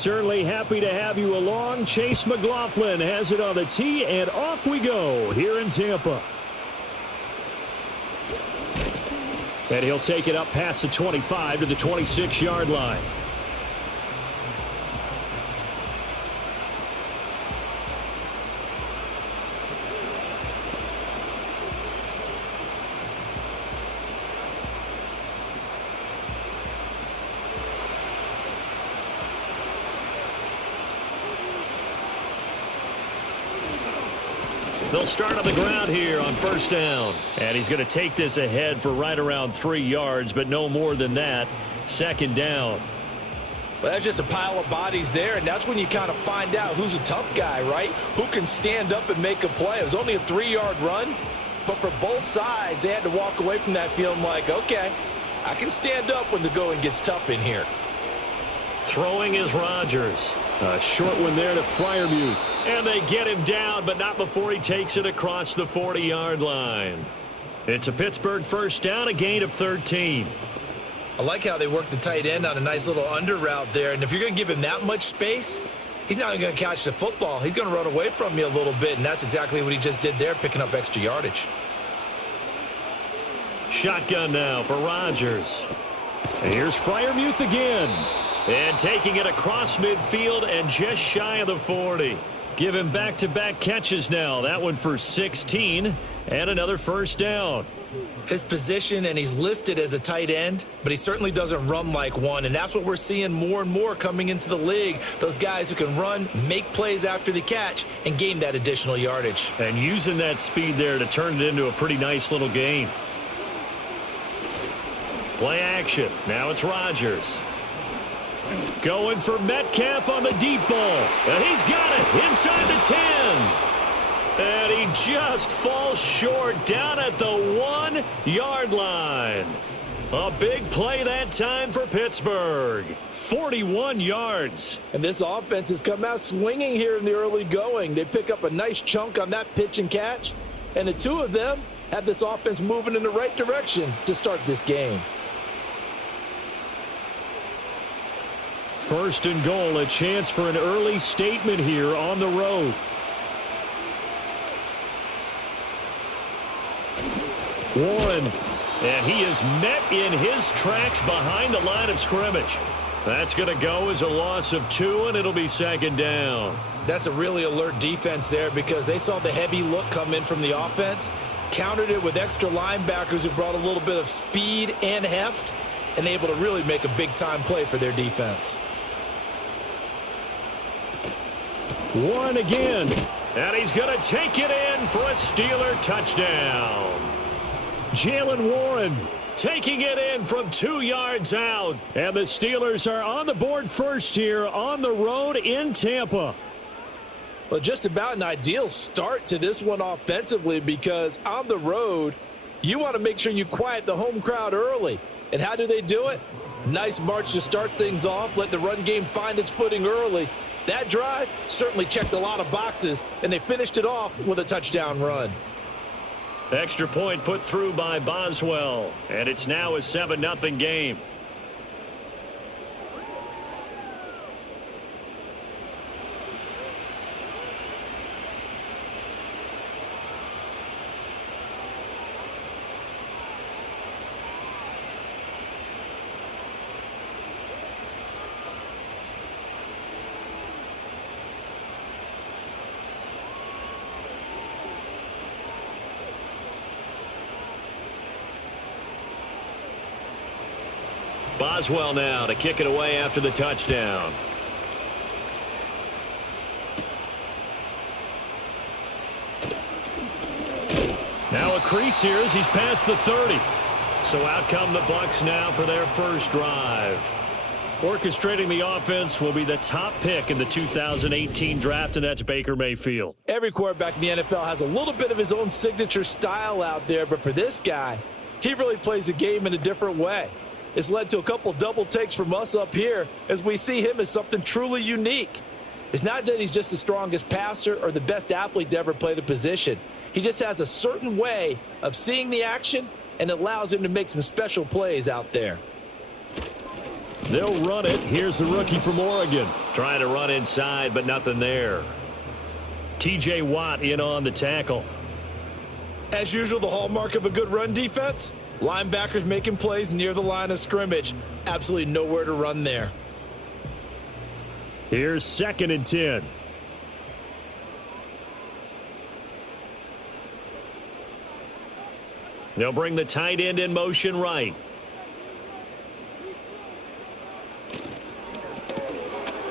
Certainly happy to have you along. Chase McLaughlin has it on the tee, and off we go here in Tampa. And he'll take it up past the 25 to the 26-yard line. They'll start on the ground here on first down. And he's going to take this ahead for right around 3 yards, but no more than that. Second down. Well, that's just a pile of bodies there, and that's when you kind of find out who's a tough guy, right? Who can stand up and make a play. It was only a 3-yard run, but for both sides, they had to walk away from that feeling like, okay, I can stand up when the going gets tough in here. Throwing is Rodgers. A short one there to Freiermuth. And they get him down, but not before he takes it across the 40-yard line. It's a Pittsburgh first down, a gain of 13. I like how they work the tight end on a nice little under route there. And if you're going to give him that much space, he's not going to catch the football. He's going to run away from you a little bit, and that's exactly what he just did there, picking up extra yardage. Shotgun now for Rodgers. And here's Freiermuth again. And taking it across midfield and just shy of the 40. Give him back-to-back catches now. That one for 16 and another first down. His position, and he's listed as a tight end, but he certainly doesn't run like one, and that's what we're seeing more and more coming into the league. Those guys who can run, make plays after the catch, and gain that additional yardage. And using that speed there to turn it into a pretty nice little game. Play action. Now it's Rodgers. Going for Metcalf on the deep ball. And he's got it inside the 10. And he just falls short down at the 1-yard line. A big play that time for Pittsburgh. 41 yards. And this offense has come out swinging here in the early going. They pick up a nice chunk on that pitch and catch. And the two of them have this offense moving in the right direction to start this game. First and goal, a chance for an early statement here on the road. Warren, and he is met in his tracks behind the line of scrimmage. That's going to go as a loss of 2, and it'll be second down. That's a really alert defense there because they saw the heavy look come in from the offense, countered it with extra linebackers who brought a little bit of speed and heft, and able to really make a big-time play for their defense. Warren again, and he's going to take it in for a Steeler touchdown. Jalen Warren taking it in from 2 yards out, and the Steelers are on the board first here on the road in Tampa. Well, just about an ideal start to this one offensively because on the road, you want to make sure you quiet the home crowd early. And how do they do it? Nice march to start things off, let the run game find its footing early. That drive certainly checked a lot of boxes, and they finished it off with a touchdown run. Extra point put through by Boswell, and it's now a 7-0 game. Boswell now to kick it away after the touchdown. Now a crease here as he's past the 30. So out come the Bucs now for their first drive. Orchestrating the offense will be the top pick in the 2018 draft, and that's Baker Mayfield. Every quarterback in the NFL has a little bit of his own signature style out there, but for this guy, he really plays the game in a different way. It's led to a couple double takes from us up here as we see him as something truly unique. It's not that he's just the strongest passer or the best athlete to ever play the position. He just has a certain way of seeing the action, and it allows him to make some special plays out there. They'll run it. Here's the rookie from Oregon. Trying to run inside, but nothing there. T.J. Watt in on the tackle. As usual, the hallmark of a good run defense, linebackers making plays near the line of scrimmage. Absolutely nowhere to run there. Here's 2nd and 10. They'll bring the tight end in motion right.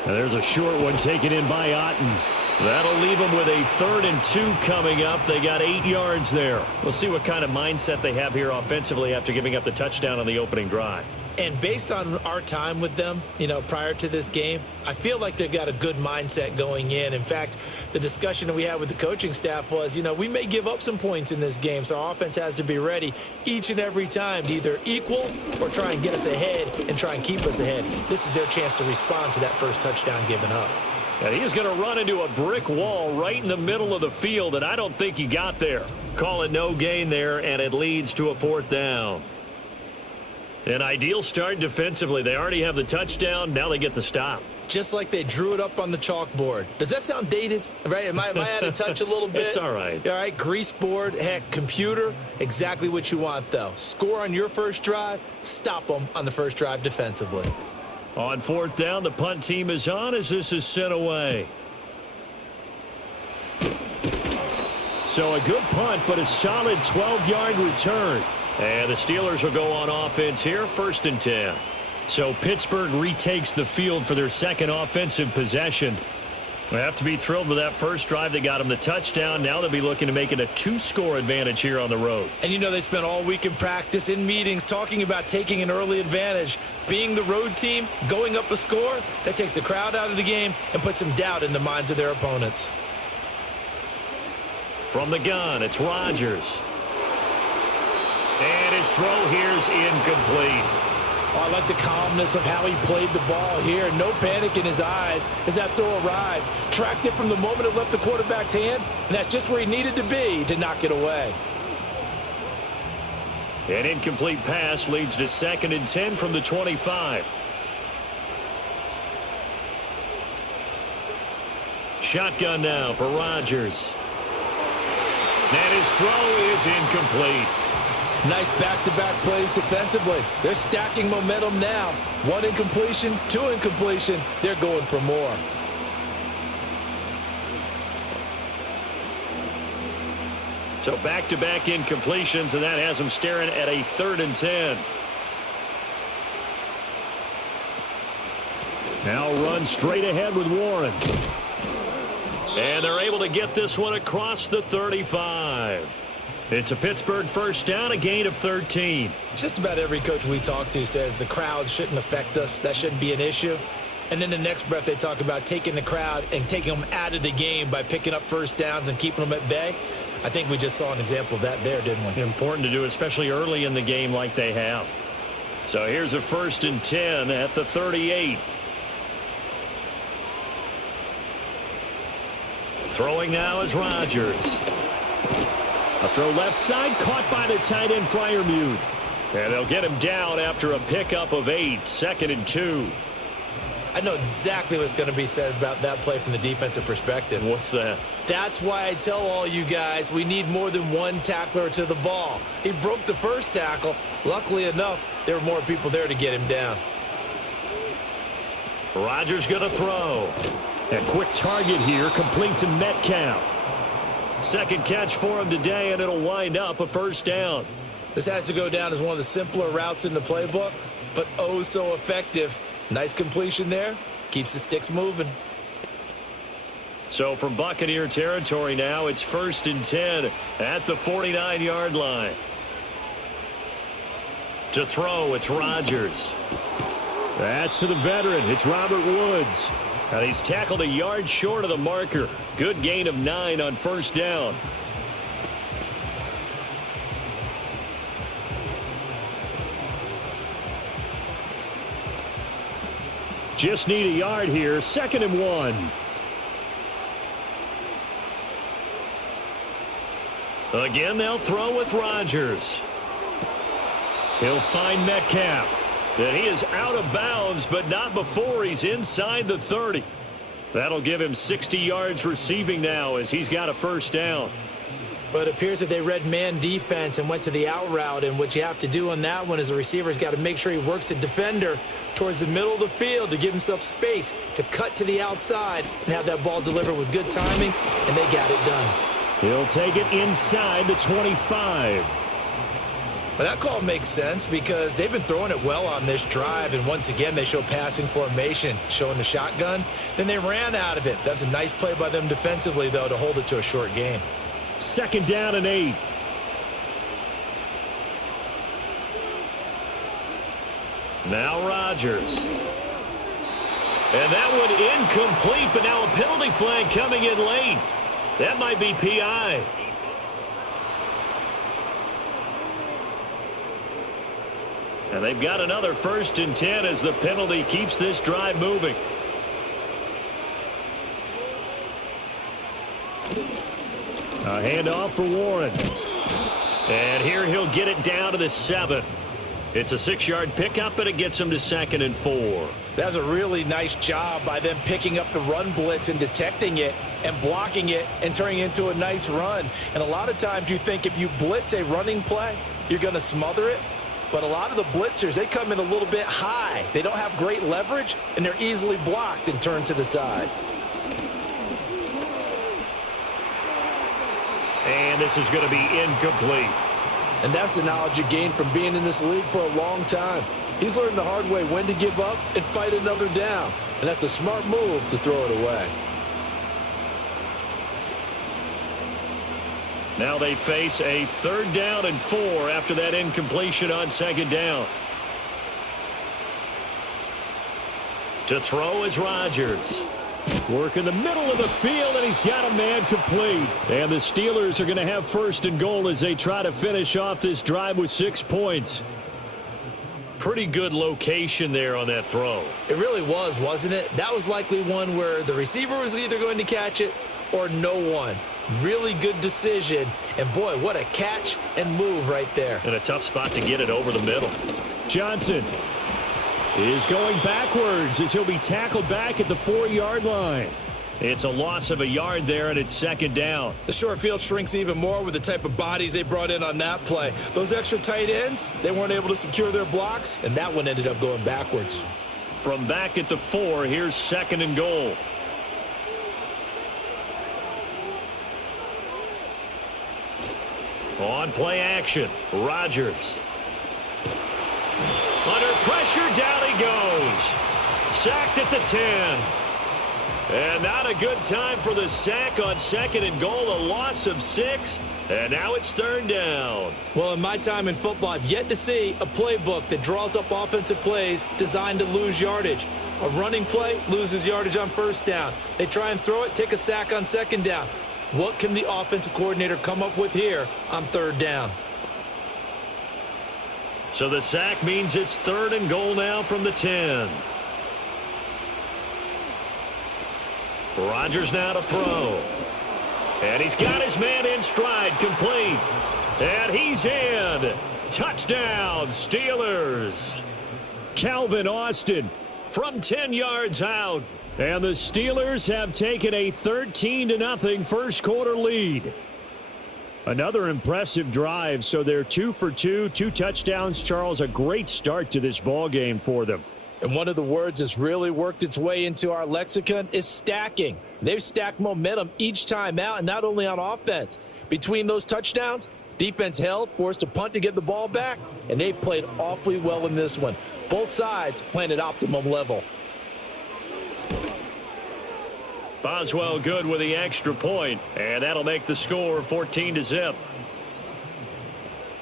And there's a short one taken in by Otten. That'll leave them with a 3rd and 2 coming up. They got 8 yards there. We'll see what kind of mindset they have here offensively after giving up the touchdown on the opening drive. And based on our time with them, prior to this game, I feel like they've got a good mindset going in. In fact, the discussion that we had with the coaching staff was, we may give up some points in this game, so our offense has to be ready each and every time to either equal or try and get us ahead and try and keep us ahead. This is their chance to respond to that first touchdown given up. And he's going to run into a brick wall right in the middle of the field, and I don't think he got there. Call it no gain there, and it leads to a 4th down. An ideal start defensively. They already have the touchdown. Now they get the stop. Just like they drew it up on the chalkboard. Does that sound dated? Right? Am I out of touch a little bit? It's all right. All right, grease board, heck, computer, exactly what you want, though. Score on your first drive, stop them on the first drive defensively. On 4th down, the punt team is on as this is sent away. So a good punt, but a solid 12-yard return. And the Steelers will go on offense here, 1st and 10. So Pittsburgh retakes the field for their 2nd offensive possession. They have to be thrilled with that first drive. They got them the touchdown. Now they'll be looking to make it a 2-score advantage here on the road. And they spent all week in practice, in meetings, talking about taking an early advantage. Being the road team, going up a score, that takes the crowd out of the game and puts some doubt in the minds of their opponents. From the gun, it's Rodgers. And his throw here's incomplete. Oh, I like the calmness of how he played the ball here. No panic in his eyes as that throw arrived. Tracked it from the moment it left the quarterback's hand, and that's just where he needed to be to knock it away. An incomplete pass leads to 2nd and 10 from the 25. Shotgun now for Rodgers. And his throw is incomplete. Nice back-to-back plays defensively. They're stacking momentum now. 1 incompletion, 2 incompletion. They're going for more. So back-to-back incompletions, and that has them staring at a 3rd and 10. Now run straight ahead with Warren. And they're able to get this one across the 35. It's a Pittsburgh first down, a gain of 13. Just about every coach we talk to says the crowd shouldn't affect us. That shouldn't be an issue. And then the next breath they talk about taking the crowd and taking them out of the game by picking up first downs and keeping them at bay. I think we just saw an example of that there, didn't we? Important to do, especially early in the game like they have. So here's a 1st and 10 at the 38. Throwing now is Rodgers. A throw left side, caught by the tight end Freiermuth. And they'll get him down after a pickup of 8, 2nd and 2. I know exactly what's going to be said about that play from the defensive perspective. What's that? That's why I tell all you guys we need more than one tackler to the ball. He broke the first tackle. Luckily enough, there were more people there to get him down. Rodgers going to throw. A quick target here, complete to Metcalf. 2nd catch for him today, and it'll wind up a 1st down. This has to go down as one of the simpler routes in the playbook, but oh so effective. Nice completion there. Keeps the sticks moving. So from Buccaneer territory now, it's 1st and 10 at the 49-yard line. To throw, it's Rodgers. That's to the veteran. It's Robert Woods. And he's tackled a yard short of the marker. Good gain of 9 on 1st down. Just need a yard here. 2nd and 1. Again, they'll throw with Rodgers. He'll find Metcalf. And he is out of bounds, but not before he's inside the 30. That'll give him 60 yards receiving now as he's got a first down. But it appears that they read man defense and went to the out route, and what you have to do on that one is the receiver's got to make sure he works the defender towards the middle of the field to give himself space to cut to the outside and have that ball delivered with good timing, and they got it done. He'll take it inside the 25. But that call makes sense because they've been throwing it well on this drive, and once again they show passing formation, showing the shotgun. Then they ran out of it. That's a nice play by them defensively, though, to hold it to a short game. 2nd down and 8. Now Rodgers. And that one incomplete, but now a penalty flag coming in late. That might be PI. And they've got another 1st and 10 as the penalty keeps this drive moving. A handoff for Warren. And here he'll get it down to the 7. It's a 6-yard pickup, and it gets him to 2nd and 4. That's a really nice job by them picking up the run blitz and detecting it and blocking it and turning it into a nice run. And a lot of times you think if you blitz a running play, you're going to smother it. But a lot of the blitzers, they come in a little bit high. They don't have great leverage, and they're easily blocked and turned to the side. And this is going to be incomplete. And that's the knowledge you gain from being in this league for a long time. He's learned the hard way when to give up and fight another down. And that's a smart move to throw it away. Now they face a 3rd down and 4 after that incompletion on 2nd down. To throw is Rodgers. Work in the middle of the field, and he's got a man complete. And the Steelers are going to have 1st and goal as they try to finish off this drive with 6 points. Pretty good location there on that throw. It really was, wasn't it? That was likely one where the receiver was either going to catch it or no one. Really good decision. And, boy, what a catch and move right there. And a tough spot to get it over the middle. Johnson is going backwards as he'll be tackled back at the 4-yard line. It's a loss of a yard there, and it's 2nd down. The short field shrinks even more with the type of bodies they brought in on that play. Those extra tight ends, they weren't able to secure their blocks, and that one ended up going backwards. From back at the 4, here's 2nd and goal. On play action, Rodgers. Under pressure, down he goes. Sacked at the 10. And not a good time for the sack on 2nd and goal. A loss of 6. And now it's 3rd down. Well, in my time in football, I've yet to see a playbook that draws up offensive plays designed to lose yardage. A running play loses yardage on 1st down. They try and throw it, take a sack on 2nd down. What can the offensive coordinator come up with here on 3rd down? So the sack means it's 3rd and goal now from the 10. Rodgers now to throw. And he's got his man in stride, complete. And he's in. Touchdown, Steelers. Calvin Austin from 10 yards out. And the Steelers have taken a 13-0 first quarter lead. Another impressive drive, so they're 2 for 2, 2 touchdowns. Charles, a great start to this ball game for them. And one of the words that's really worked its way into our lexicon is stacking. They've stacked momentum each time out, and not only on offense. Between those touchdowns, defense held, forced a punt to get the ball back, and they played awfully well in this one. Both sides playing at optimum level. Boswell good with the extra point, and that'll make the score 14-0.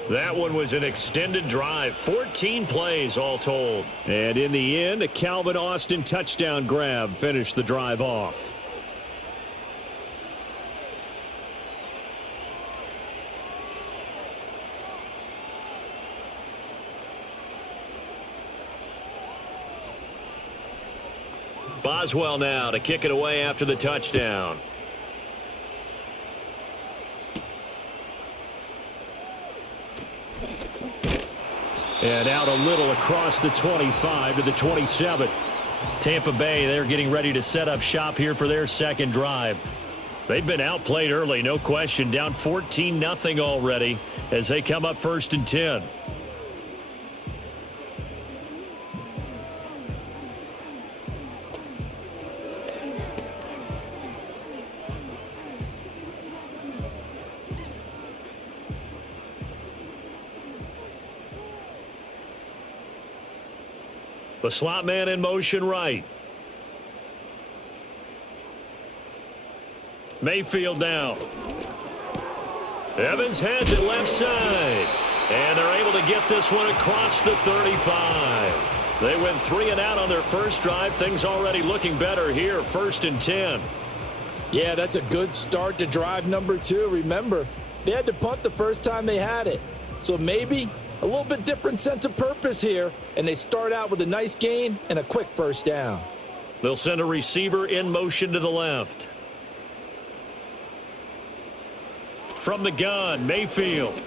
That one was an extended drive, 14 plays all told. And in the end, a Calvin Austin touchdown grab finished the drive off. Boswell now to kick it away after the touchdown. And out a little across the 25 to the 27. Tampa Bay, they're getting ready to set up shop here for their second drive. They've been outplayed early, no question. Down 14-0 already as they come up 1st and 10. The slot man in motion right. Mayfield now. Evans has it left side. And they're able to get this one across the 35. They went 3 and out on their first drive. Things already looking better here. 1st and 10. Yeah, that's a good start to drive number 2. Remember, they had to punt the first time they had it. So maybe a little bit different sense of purpose here. And they start out with a nice gain and a quick first down. They'll send a receiver in motion to the left. From the gun, Mayfield.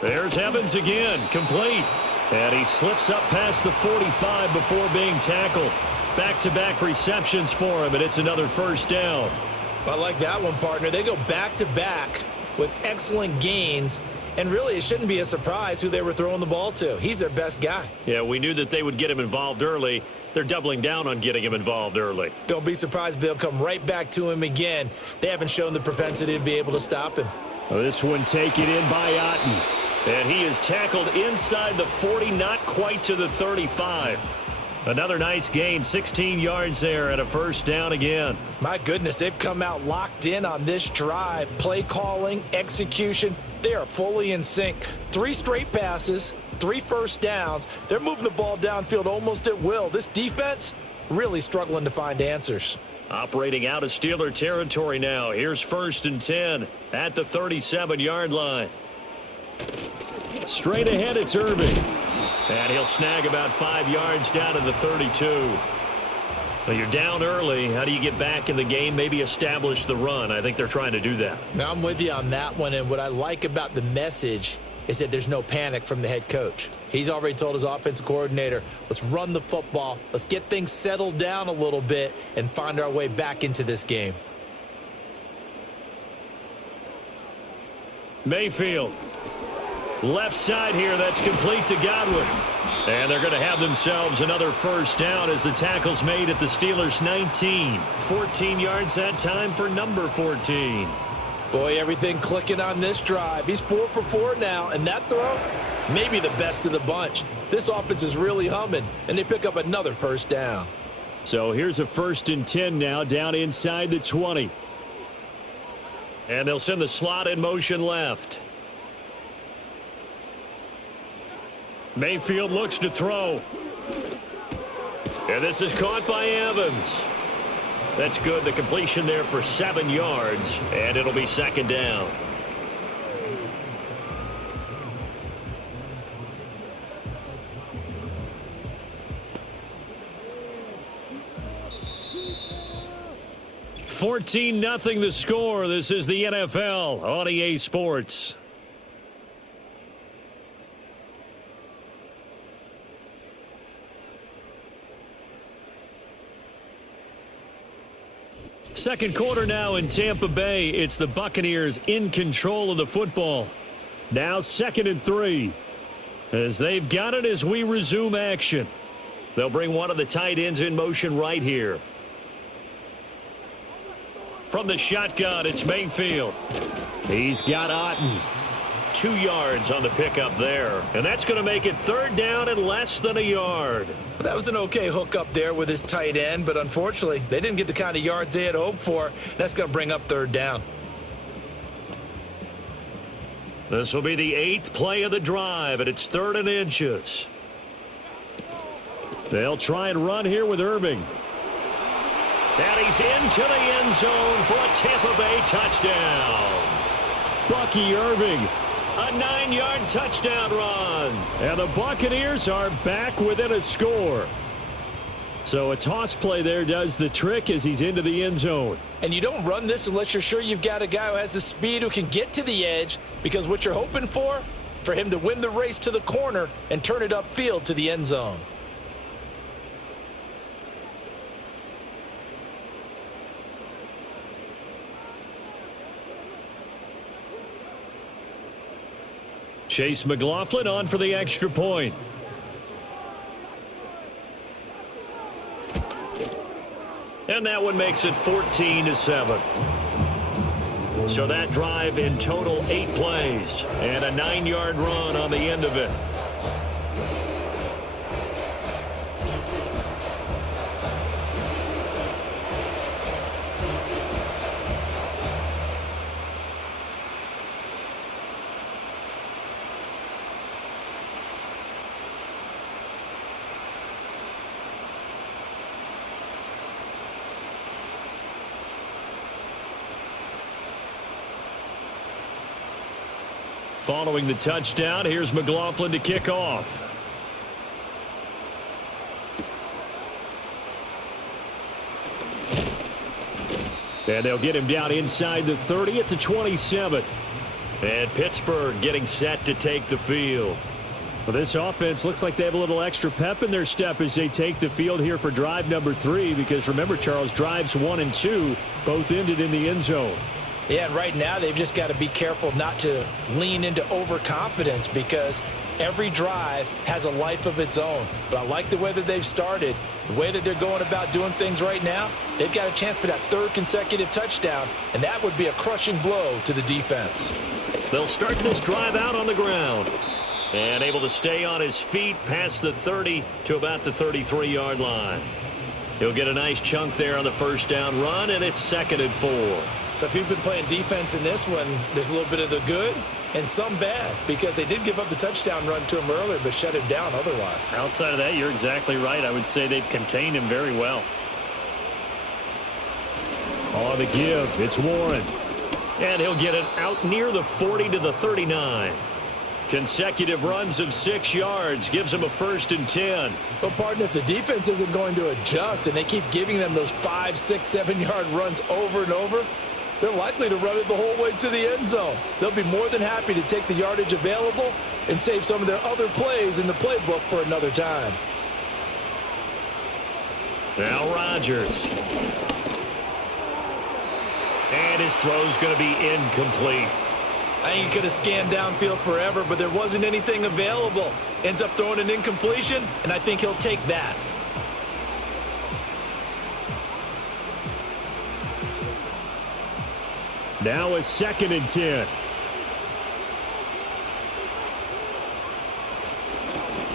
There's Evans again, complete. And he slips up past the 45 before being tackled. Back-to-back receptions for him, and it's another first down. I like that one, partner. They go back-to-back with excellent gains. And really, it shouldn't be a surprise who they were throwing the ball to. He's their best guy. Yeah, we knew that they would get him involved early. They're doubling down on getting him involved early. Don't be surprised if they'll come right back to him again. They haven't shown the propensity to be able to stop him. Well, this one taken in by Otten. And he is tackled inside the 40, not quite to the 35. Another nice gain, 16 yards there and a first down again. My goodness, they've come out locked in on this drive. Play calling, execution, they are fully in sync. 3 straight passes, 3 first downs. They're moving the ball downfield almost at will. This defense really struggling to find answers. Operating out of Steeler territory now. Here's 1st and 10 at the 37-yard line. Straight ahead, it's Irving. And he'll snag about 5 yards down to the 32. Well, you're down early. How do you get back in the game? Maybe establish the run. I think they're trying to do that. Now, I'm with you on that one. And what I like about the message is that there's no panic from the head coach. He's already told his offensive coordinator, let's run the football. Let's get things settled down a little bit and find our way back into this game. Mayfield. Left side here, that's complete to Godwin. And they're going to have themselves another first down as the tackle's made at the Steelers' 19. 14 yards that time for number 14. Boy, everything clicking on this drive. He's 4 for 4 now, and that throw, maybe the best of the bunch. This offense is really humming, and they pick up another first down. So here's a 1st and 10 now, down inside the 20. And they'll send the slot in motion left. Mayfield looks to throw. And this is caught by Evans. That's good. The completion there for 7 yards. And it'll be 2nd down. (14-0) the score. This is the NFL on EA Sports. Second quarter now in Tampa Bay. It's the Buccaneers in control of the football. Now 2nd and 3. As they've got it as we resume action. They'll bring one of the tight ends in motion right here. From the shotgun, it's Mayfield. He's got Otten. 2 yards on the pickup there. And that's going to make it 3rd down and less than a yard. That was an okay hook up there with his tight end, but unfortunately, they didn't get the kind of yards they had hoped for. That's going to bring up 3rd down. This will be the 8th play of the drive, and it's 3rd and inches. They'll try and run here with Irving. And he's into the end zone for a Tampa Bay touchdown. Bucky Irving. A 9-yard touchdown run. And the Buccaneers are back within a score. So a toss play there does the trick as he's into the end zone. And you don't run this unless you're sure you've got a guy who has the speed who can get to the edge, because what you're hoping for for him to win the race to the corner and turn it upfield to the end zone. Chase McLaughlin on for the extra point. And that one makes it 14-7. So that drive in total 8 plays and a 9-yard run on the end of it. Following the touchdown, here's McLaughlin to kick off. And they'll get him down inside the 30 at the 27. And Pittsburgh getting set to take the field. Well, this offense looks like they have a little extra pep in their step as they take the field here for drive number 3. Because remember, Charles, drives 1 and 2 both ended in the end zone. Yeah, and right now they've just got to be careful not to lean into overconfidence because every drive has a life of its own. But I like the way that they've started, the way that they're going about doing things right now. They've got a chance for that 3rd consecutive touchdown, and that would be a crushing blow to the defense. They'll start this drive out on the ground. And able to stay on his feet past the 30 to about the 33-yard line. He'll get a nice chunk there on the first down run, and it's 2nd and 4. So if you've been playing defense in this one, there's a little bit of the good and some bad because they did give up the touchdown run to him earlier but shut him down otherwise. Outside of that, you're exactly right. I would say they've contained him very well. On the give, it's Warren. And he'll get it out near the 40 to the 39. Consecutive runs of 6 yards gives them a 1st and 10. Well, partner, if the defense isn't going to adjust and they keep giving them those 5, 6, 7-yard runs over and over, they're likely to run it the whole way to the end zone. They'll be more than happy to take the yardage available and save some of their other plays in the playbook for another time. Now Rodgers. And his throw's going to be incomplete. I think he could have scanned downfield forever, but there wasn't anything available. Ends up throwing an incompletion, and I think he'll take that. Now a 2nd and 10.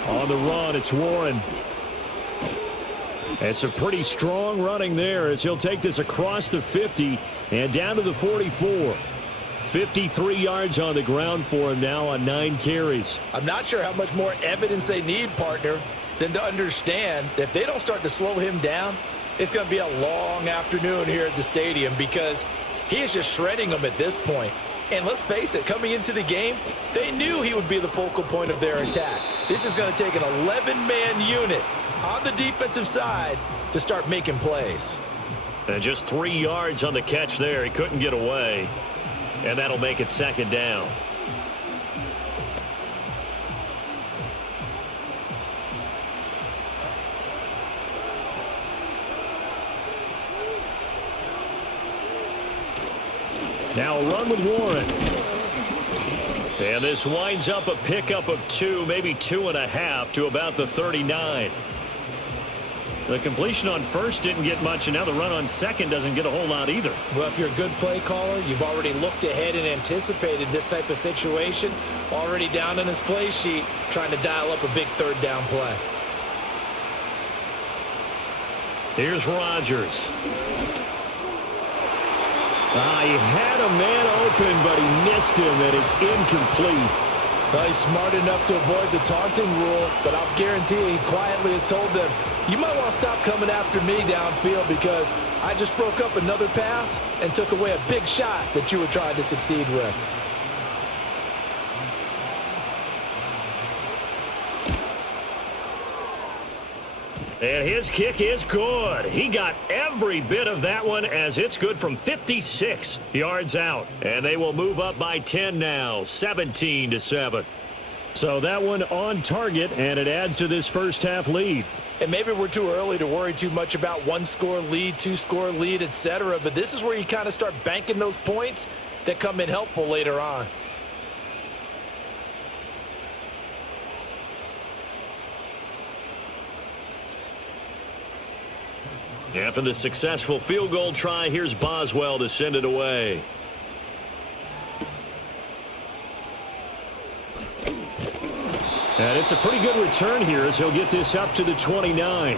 On the run, it's Warren. It's a pretty strong running there as he'll take this across the 50 and down to the 44. 53 yards on the ground for him now on 9 carries. I'm not sure how much more evidence they need, partner, than to understand that if they don't start to slow him down, it's going to be a long afternoon here at the stadium because he is just shredding them at this point. And let's face it, coming into the game, they knew he would be the focal point of their attack. This is going to take an 11-man unit on the defensive side to start making plays. And just 3 yards on the catch there. He couldn't get away. And that'll make it 2nd down. Now a run with Warren. And this winds up a pickup of 2, maybe 2.5 to about the 39. The completion on first didn't get much, and now the run on second doesn't get a whole lot either. Well, if you're a good play caller, you've already looked ahead and anticipated this type of situation. Already down on his play sheet, trying to dial up a big 3rd down play. Here's Rodgers. He had a man open, but he missed him, and it's incomplete. Well, he's smart enough to avoid the taunting rule, but I'll guarantee he quietly has told them, you might want to stop coming after me downfield because I just broke up another pass and took away a big shot that you were trying to succeed with. And his kick is good. He got every bit of that one as it's good from 56 yards out. And they will move up by 10 now, 17-7. So that one on target, and it adds to this first half lead. And maybe we're too early to worry too much about one-score lead, two-score lead, etc. But this is where you kind of start banking those points that come in helpful later on. After the successful field goal try, here's Boswell to send it away. And it's a pretty good return here as he'll get this up to the 29.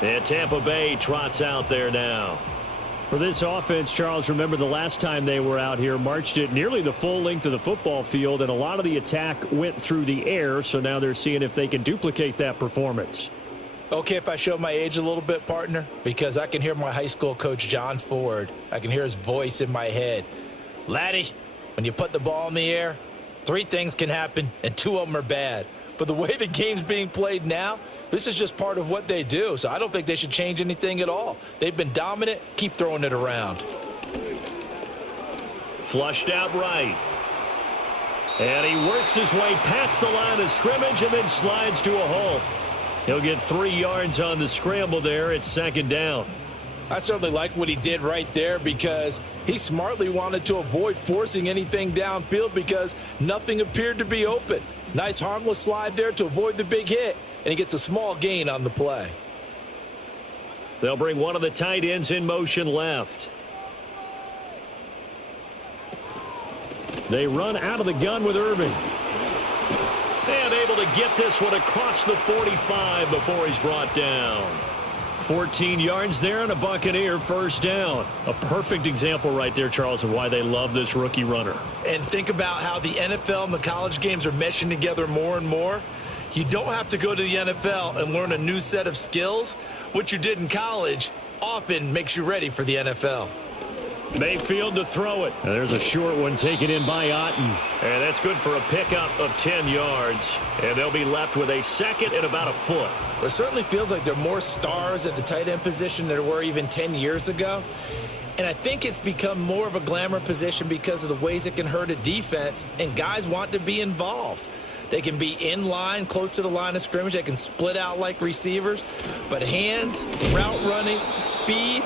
And Tampa Bay trots out there now. For this offense, Charles, remember the last time they were out here, marched it nearly the full length of the football field, and a lot of the attack went through the air, so now they're seeing if they can duplicate that performance. Okay, if I show my age a little bit, partner, because I can hear my high school coach, John Ford. I can hear his voice in my head. Laddie, when you put the ball in the air, 3 things can happen, and 2 of them are bad. But the way the game's being played now, this is just part of what they do. So I don't think they should change anything at all. They've been dominant. Keep throwing it around. Flushed out right. And he works his way past the line of scrimmage and then slides to a halt. He'll get 3 yards on the scramble there. It's second down. I certainly like what he did right there because he smartly wanted to avoid forcing anything downfield because nothing appeared to be open. Nice harmless slide there to avoid the big hit, and he gets a small gain on the play. They'll bring one of the tight ends in motion left. They run out of the gun with Irving. And able to get this one across the 45 before he's brought down. 14 yards there and a Buccaneer first down. A perfect example right there, Charles, of why they love this rookie runner. And think about how the NFL and the college games are meshing together more and more. You don't have to go to the NFL and learn a new set of skills. What you did in college often makes you ready for the NFL. Mayfield to throw it. And there's a short one taken in by Otten. And that's good for a pickup of 10 yards. And they'll be left with a second and about a foot. It certainly feels like there are more stars at the tight end position than there were even 10 years ago. And I think it's become more of a glamour position because of the ways it can hurt a defense. And guys want to be involved. They can be in line, close to the line of scrimmage. They can split out like receivers. But hands, route running, speed,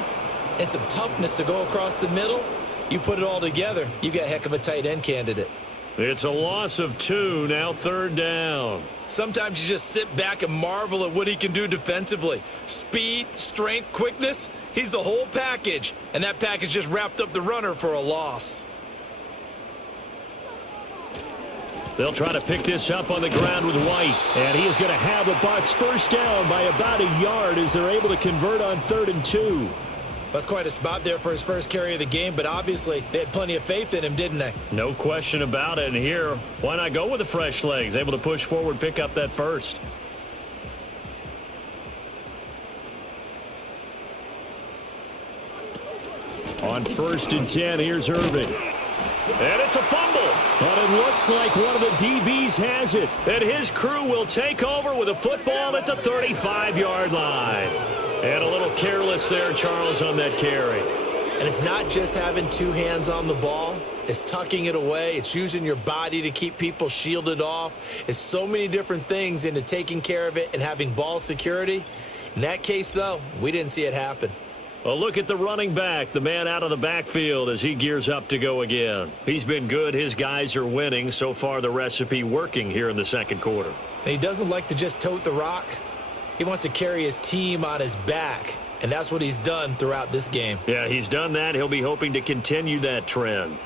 and some toughness to go across the middle, you put it all together, you got a heck of a tight end candidate. It's a loss of 2, now third down. Sometimes you just sit back and marvel at what he can do defensively. Speed, strength, quickness, he's the whole package. And that package just wrapped up the runner for a loss. They'll try to pick this up on the ground with White. And he is going to have the Bucs first down by about a yard as they're able to convert on 3rd and 2. That's quite a spot there for his first carry of the game, but obviously they had plenty of faith in him, didn't they? No question about it. And here, why not go with the fresh legs? Able to push forward, pick up that first. On 1st and 10, here's Irving. And it's a fumble. But it looks like one of the DBs has it. And his crew will take over with a football at the 35-yard line. And a little careless there, Charles, on that carry. And it's not just having 2 hands on the ball. It's tucking it away. It's using your body to keep people shielded off. It's so many different things into taking care of it and having ball security. In that case, though, we didn't see it happen. Well, look at the running back, the man out of the backfield as he gears up to go again. He's been good. His guys are winning. So far, the recipe working here in the second quarter. And he doesn't like to just tote the rock. He wants to carry his team on his back, and that's what he's done throughout this game. Yeah, he's done that. He'll be hoping to continue that trend.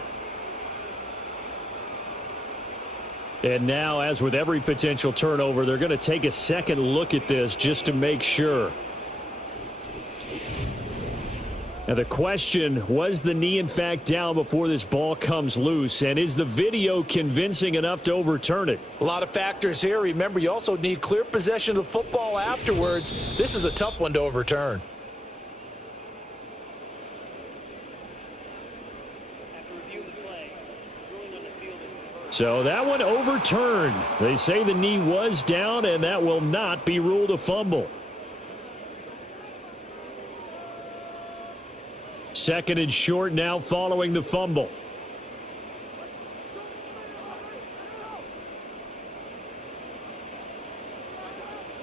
And now, as with every potential turnover, they're going to take a second look at this just to make sure. Now the question, was the knee in fact down before this ball comes loose? And is the video convincing enough to overturn it? A lot of factors here. Remember, you also need clear possession of the football afterwards. This is a tough one to overturn. So that one overturned. They say the knee was down, and that will not be ruled a fumble. 2nd and short now following the fumble.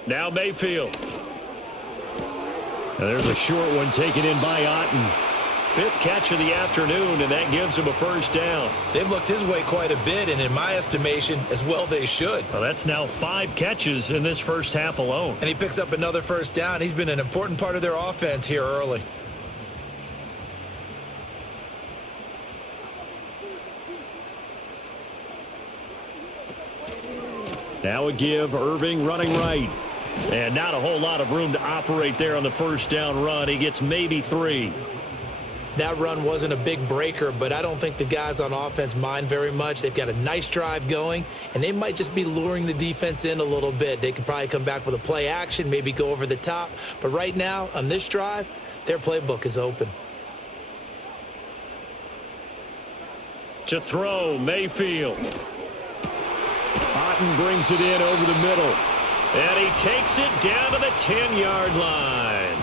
Now Mayfield. And there's a short one taken in by Otten. 5th catch of the afternoon, and that gives him a first down. They've looked his way quite a bit, and in my estimation, as well they should. Well, that's now 5 catches in this first half alone. And he picks up another first down. He's been an important part of their offense here early. Now a give, Irving running right. And not a whole lot of room to operate there on the first down run. He gets maybe 3. That run wasn't a big breaker, but I don't think the guys on offense mind very much. They've got a nice drive going, and they might just be luring the defense in a little bit. They could probably come back with a play action, maybe go over the top. But right now, on this drive, their playbook is open. To throw, Mayfield. Otten brings it in over the middle. And he takes it down to the 10-yard line.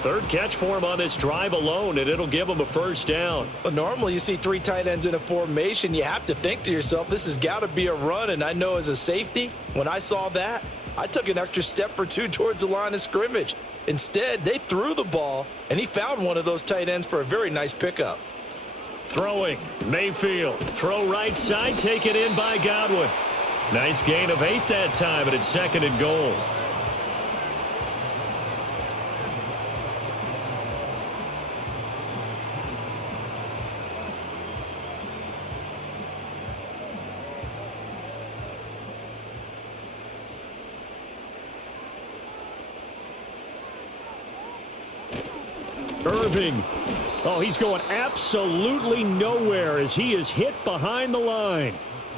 3rd catch for him on this drive alone, and it'll give him a first down. Well, normally you see 3 tight ends in a formation. You have to think to yourself, this has got to be a run. And I know as a safety, when I saw that, I took an extra step or 2 towards the line of scrimmage. Instead, they threw the ball, and he found one of those tight ends for a very nice pickup. Throwing, Mayfield. Throw right side, taken in by Godwin. Nice gain of 8 that time, and it's 2nd and goal. Irving. Oh, he's going absolutely nowhere as he is hit behind the line.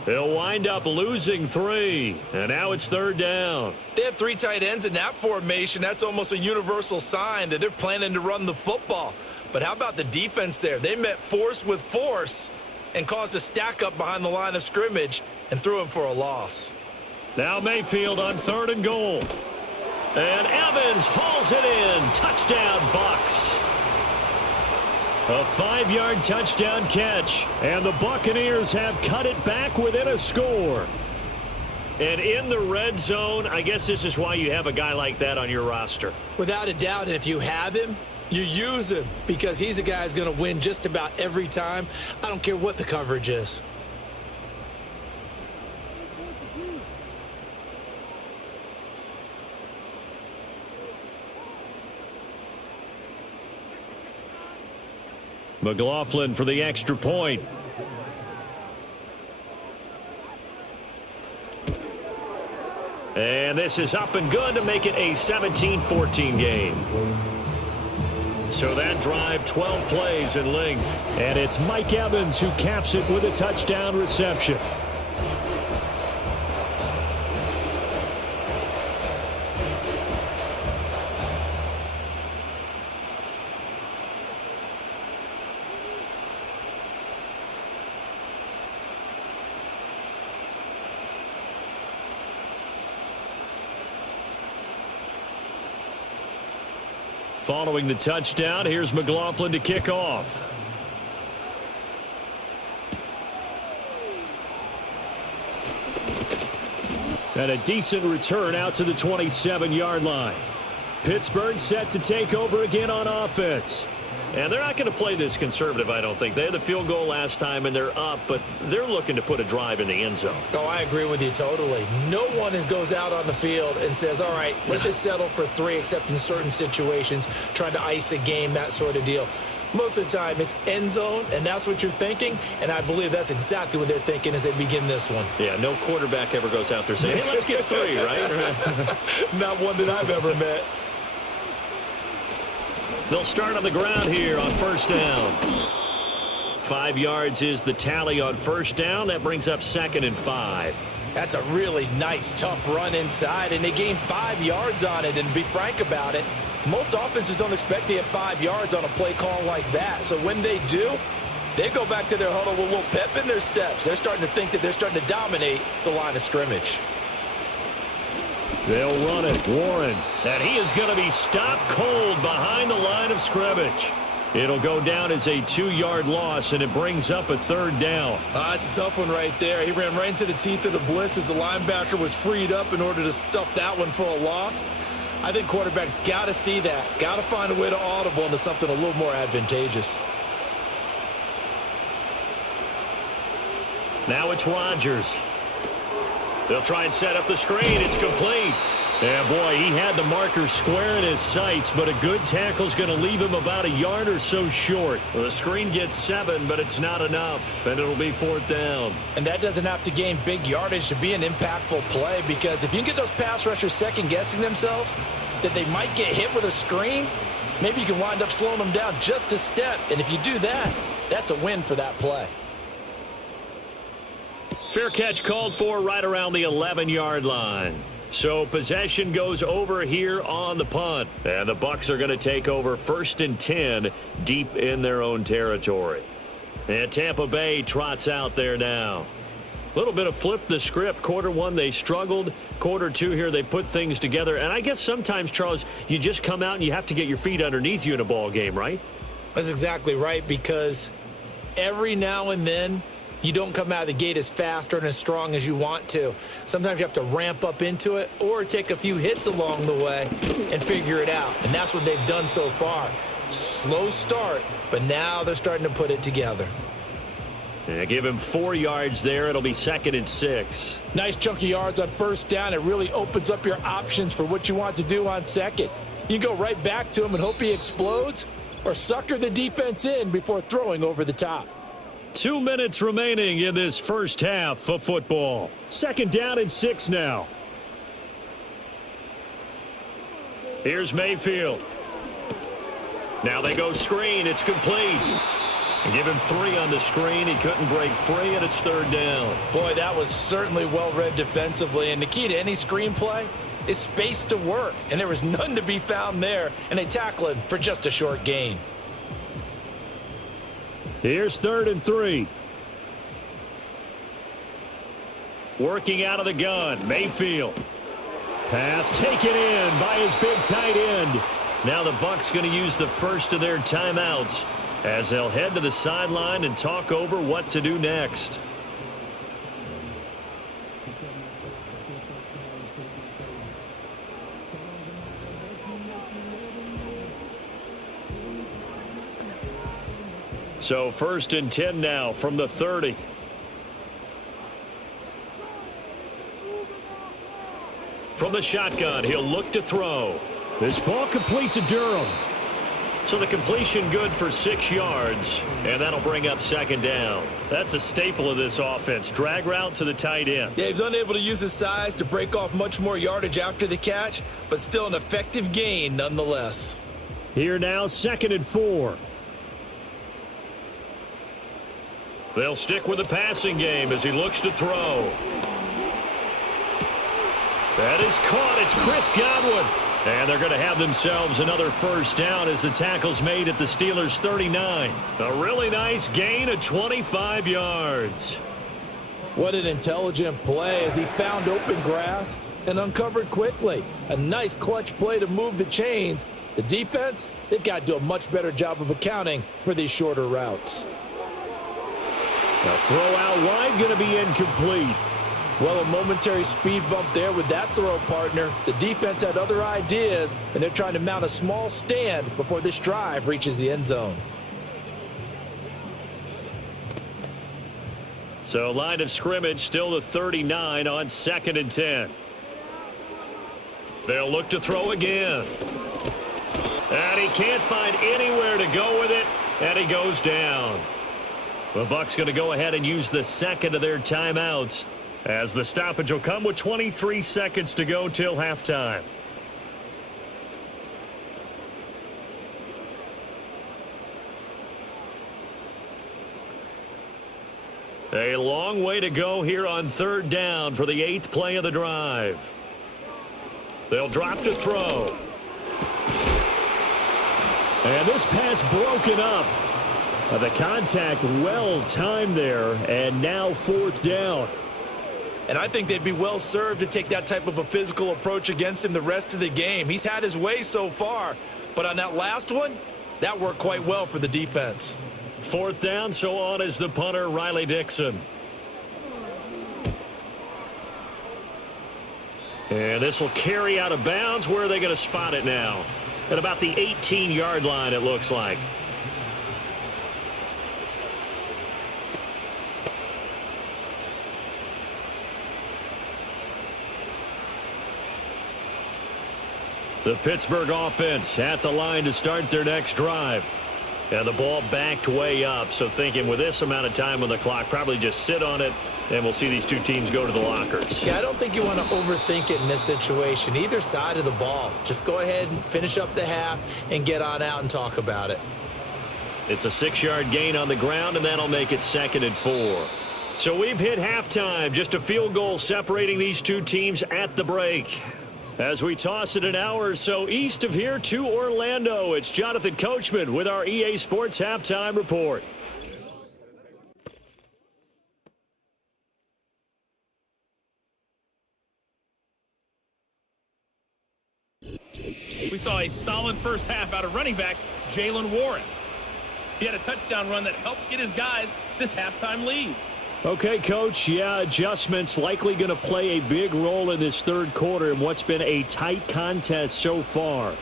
They'll wind up losing 3, and now it's 3rd down. They have 3 tight ends in that formation. That's almost a universal sign that they're planning to run the football. But how about the defense there? They met force with force and caused a stack up behind the line of scrimmage and threw him for a loss. Now Mayfield on 3rd and goal. And Evans hauls it in. Touchdown, Bucs. A 5-yard touchdown catch, and the Buccaneers have cut it back within a score. And in the red zone, I guess this is why you have a guy like that on your roster. Without a doubt, and if you have him, you use him because he's a guy who's going to win just about every time. I don't care what the coverage is. McLaughlin for the extra point. And this is up and good to make it a 17-14 game. So that drive, 12 plays in length. And it's Mike Evans who caps it with a touchdown reception. Following the touchdown, here's McLaughlin to kick off. And a decent return out to the 27-yard line. Pittsburgh set to take over again on offense. And they're not going to play this conservative, I don't think. They had the field goal last time, and they're up, but they're looking to put a drive in the end zone. Oh, I agree with you totally. No one goes out on the field and says, all right, let's just settle for 3, except in certain situations, trying to ice a game, that sort of deal. Most of the time, it's end zone, and that's what you're thinking, and I believe that's exactly what they're thinking as they begin this one. Yeah, no quarterback ever goes out there saying, hey, let's get 3, right? Not one that I've ever met. They'll start on the ground here on first down. 5 yards is the tally on first down. That brings up 2nd and 5. That's a really nice, tough run inside, and they gained 5 yards on it. And to be frank about it, most offenses don't expect to get 5 yards on a play call like that. So when they do, they go back to their huddle with a little pep in their steps. They're starting to think that they're starting to dominate the line of scrimmage. They'll run it. Warren. And he is going to be stopped cold behind the line of scrimmage. It'll go down as a 2-yard loss, and it brings up a 3rd down. It's a tough one right there. He ran right into the teeth of the blitz as the linebacker was freed up in order to stuff that one for a loss. I think quarterbacks got to see that. Got to find a way to audible into something a little more advantageous. Now it's Rodgers. They'll try and set up the screen. It's complete. Yeah, boy, he had the marker square in his sights, but a good tackle's going to leave him about a yard or so short. Well, the screen gets 7, but it's not enough, and it'll be 4th down. And that doesn't have to gain big yardage to be an impactful play, because if you can get those pass rushers second-guessing themselves that they might get hit with a screen, maybe you can wind up slowing them down just a step. And if you do that, that's a win for that play. Fair catch called for right around the 11-yard line. So possession goes over here on the punt. And the Bucs are going to take over 1st and 10 deep in their own territory. And Tampa Bay trots out there now. A little bit of flip the script. Quarter 1, they struggled. Quarter 2 here, they put things together. And I guess sometimes, Charles, you just come out and you have to get your feet underneath you in a ball game, right? That's exactly right, because every now and then you don't come out of the gate as fast or as strong as you want to. Sometimes you have to ramp up into it or take a few hits along the way and figure it out. And that's what they've done so far. Slow start, but now they're starting to put it together. Yeah, give him 4 yards there. It'll be 2nd and 6. Nice chunk of yards on 1st down. It really opens up your options for what you want to do on 2nd. You go right back to him and hope he explodes, or sucker the defense in before throwing over the top. 2 minutes remaining in this first half of football. 2nd down and 6 now. Here's Mayfield. Now they go screen. It's complete. And give him 3 on the screen. He couldn't break free, and it's 3rd down. Boy, that was certainly well read defensively. And the key to any screen play is space to work. And there was none to be found there. And they tackle him for just a short gain. Here's 3rd and 3. Working out of the gun, Mayfield. Pass taken in by his big tight end. Now the Bucs going to use the first of their timeouts as they'll head to the sideline and talk over what to do next. So 1st and 10 now from the 30. From the shotgun, he'll look to throw. This ball complete to Durham. So the completion good for 6 yards, and that'll bring up 2nd down. That's a staple of this offense. Drag route to the tight end. Yeah, he's unable to use his size to break off much more yardage after the catch, but still an effective gain nonetheless. Here now, 2nd and 4. They'll stick with the passing game as he looks to throw. That is caught. It's Chris Godwin. And they're going to have themselves another 1st down as the tackle's made at the Steelers' 39. A really nice gain of 25 yards. What an intelligent play as he found open grass and uncovered quickly. A nice clutch play to move the chains. The defense, they've got to do a much better job of accounting for these shorter routes. A throw out wide going to be incomplete. Well, a momentary speed bump there with that throw, partner. The defense had other ideas, and they're trying to mount a small stand before this drive reaches the end zone. So line of scrimmage still the 39 on 2nd and 10. They'll look to throw again. And he can't find anywhere to go with it, and he goes down. The Bucs going to go ahead and use the 2nd of their timeouts as the stoppage will come with 23 seconds to go till halftime. A long way to go here on 3rd down for the 8th play of the drive. They'll drop to throw. And this pass broken up. The contact well timed there, and now 4th down. And I think they'd be well served to take that type of a physical approach against him the rest of the game. He's had his way so far, but on that last one, That worked quite well for the defense. Fourth down, so on is the punter, Riley Dixon. And this will carry out of bounds. Where are they going to spot it now? At about the 18-yard line, it looks like. The Pittsburgh offense at the line to start their next drive. And the ball backed way up, so thinking with this amount of time on the clock, probably just sit on it, and we'll see these two teams go to the lockers. Yeah, I don't think you want to overthink it in this situation. Either side of the ball. Just go ahead and finish up the half and get on out and talk about it. It's a 6-yard gain on the ground, and that'll make it 2nd and 4. So we've hit halftime. Just a field goal separating these two teams at the break. As we toss it an hour or so east of here to Orlando, it's Jonathan Coachman with our EA Sports Halftime Report. We saw a solid first half out of running back Jaylen Warren. He had a touchdown run that helped get his guys this halftime lead. Okay, Coach, yeah, adjustments likely going to play a big role in this third quarter in what's been a tight contest so far.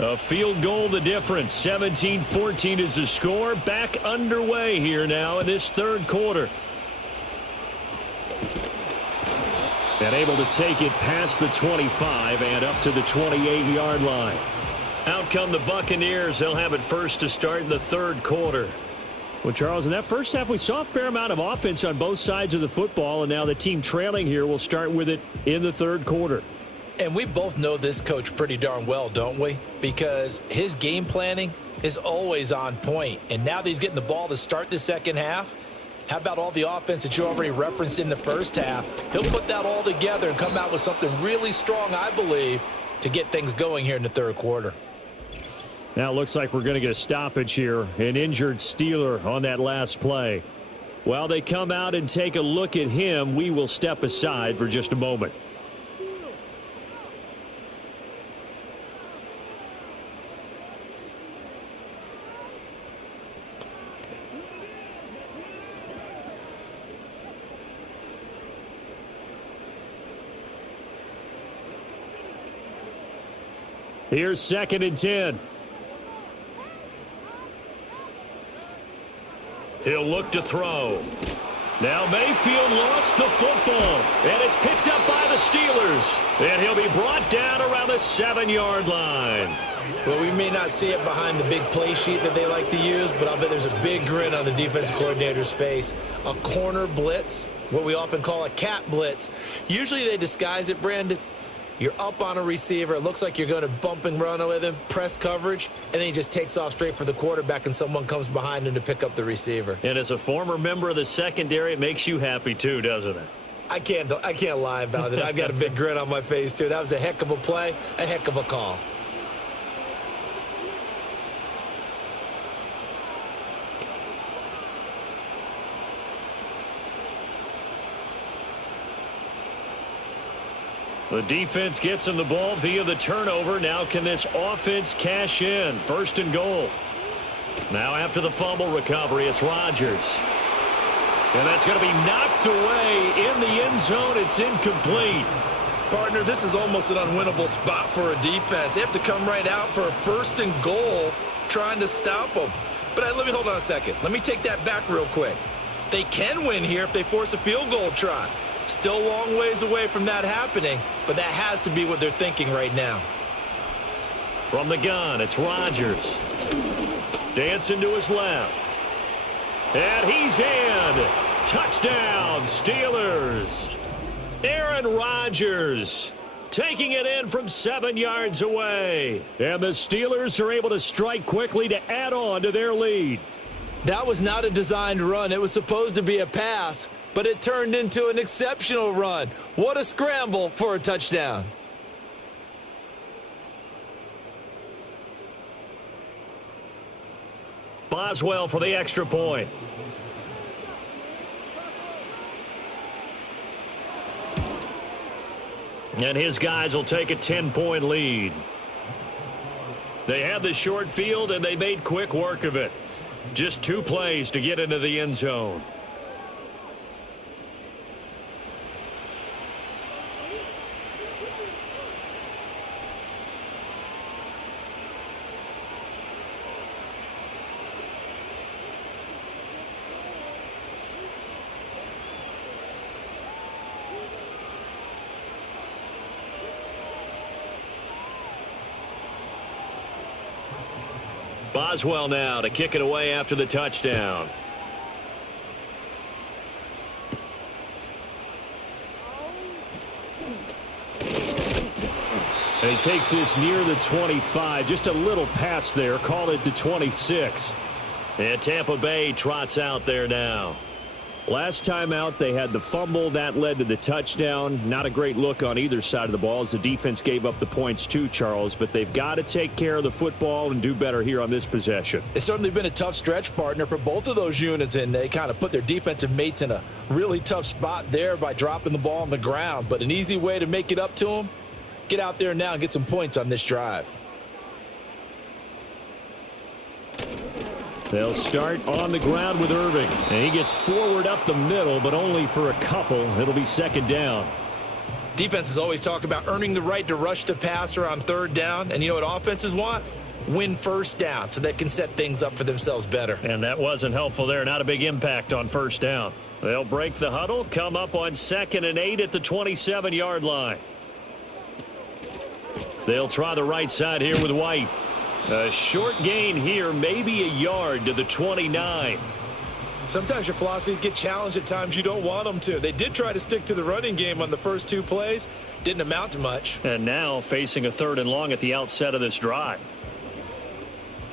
A field goal the difference. 17-14 is the score. Back underway here now in this third quarter. And able to take it past the 25 and up to the 28-yard line. Out come the Buccaneers. They'll have it first to start in the third quarter. Well, Charles, in that first half, we saw a fair amount of offense on both sides of the football, and now the team trailing here will start with it in the third quarter. And we both know this coach pretty darn well, don't we? Because his game planning is always on point. And now that he's getting the ball to start the second half, how about all the offense that you already referenced in the first half? He'll put that all together and come out with something really strong, I believe, to get things going here in the third quarter. Now it looks like we're going to get a stoppage here. An injured Steeler on that last play. While they come out and take a look at him, we will step aside for just a moment. Here's 2nd and 10. He'll look to throw. Now Mayfield lost the football, and it's picked up by the Steelers. And he'll be brought down around the 7-yard line. Well, we may not see it behind the big play sheet that they like to use, but I'll bet there's a big grin on the defense coordinator's face. A corner blitz, what we often call a cat blitz. Usually they disguise it, Brandon. You're up on a receiver. It looks like you're going to bump and run with him, press coverage, and then he just takes off straight for the quarterback, and someone comes behind him to pick up the receiver. And as a former member of the secondary, it makes you happy too, doesn't it? I can't lie about it. I've got a big grin on my face, too. That was a heck of a play, a heck of a call. The defense gets him the ball via the turnover. Now can this offense cash in? 1st and goal. Now after the fumble recovery, it's Rodgers. And that's going to be knocked away in the end zone. It's incomplete. Partner, this is almost an unwinnable spot for a defense. They have to come right out for a 1st and goal trying to stop them. But let me hold on a second. Let me take that back real quick. They can win here if they force a field goal try. Still a long ways away from that happening, but that has to be what they're thinking right now. From the gun, it's Rodgers. Dancing to his left. And he's in. Touchdown, Steelers. Aaron Rodgers taking it in from 7 yards away. And the Steelers are able to strike quickly to add on to their lead. That was not a designed run. It was supposed to be a pass, but it turned into an exceptional run. What a scramble for a touchdown. Boswell for the extra point. And his guys will take a 10-point lead. They had the short field, and they made quick work of it. Just 2 plays to get into the end zone. Boswell now to kick it away after the touchdown. And he takes this near the 25. Just a little pass there. Call it the 26. And Tampa Bay trots out there now. Last time out, they had the fumble. That led to the touchdown. Not a great look on either side of the ball as the defense gave up the points too, Charles. But they've got to take care of the football and do better here on this possession. It's certainly been a tough stretch, partner, for both of those units, and they kind of put their defensive mates in a really tough spot there by dropping the ball on the ground. But an easy way to make it up to them, get out there now and get some points on this drive. They'll start on the ground with Irving. And he gets forward up the middle, but only for a couple. It'll be second down. Defenses always talk about earning the right to rush the passer on third down. And you know what offenses want? Win first down so they can set things up for themselves better. And that wasn't helpful there. Not a big impact on first down. They'll break the huddle, come up on 2nd and 8 at the 27-yard line. They'll try the right side here with White. A short gain here, maybe a yard to the 29. Sometimes your philosophies get challenged at times you don't want them to. They did try to stick to the running game on the first 2 plays. Didn't amount to much. And now facing a 3rd and long at the outset of this drive.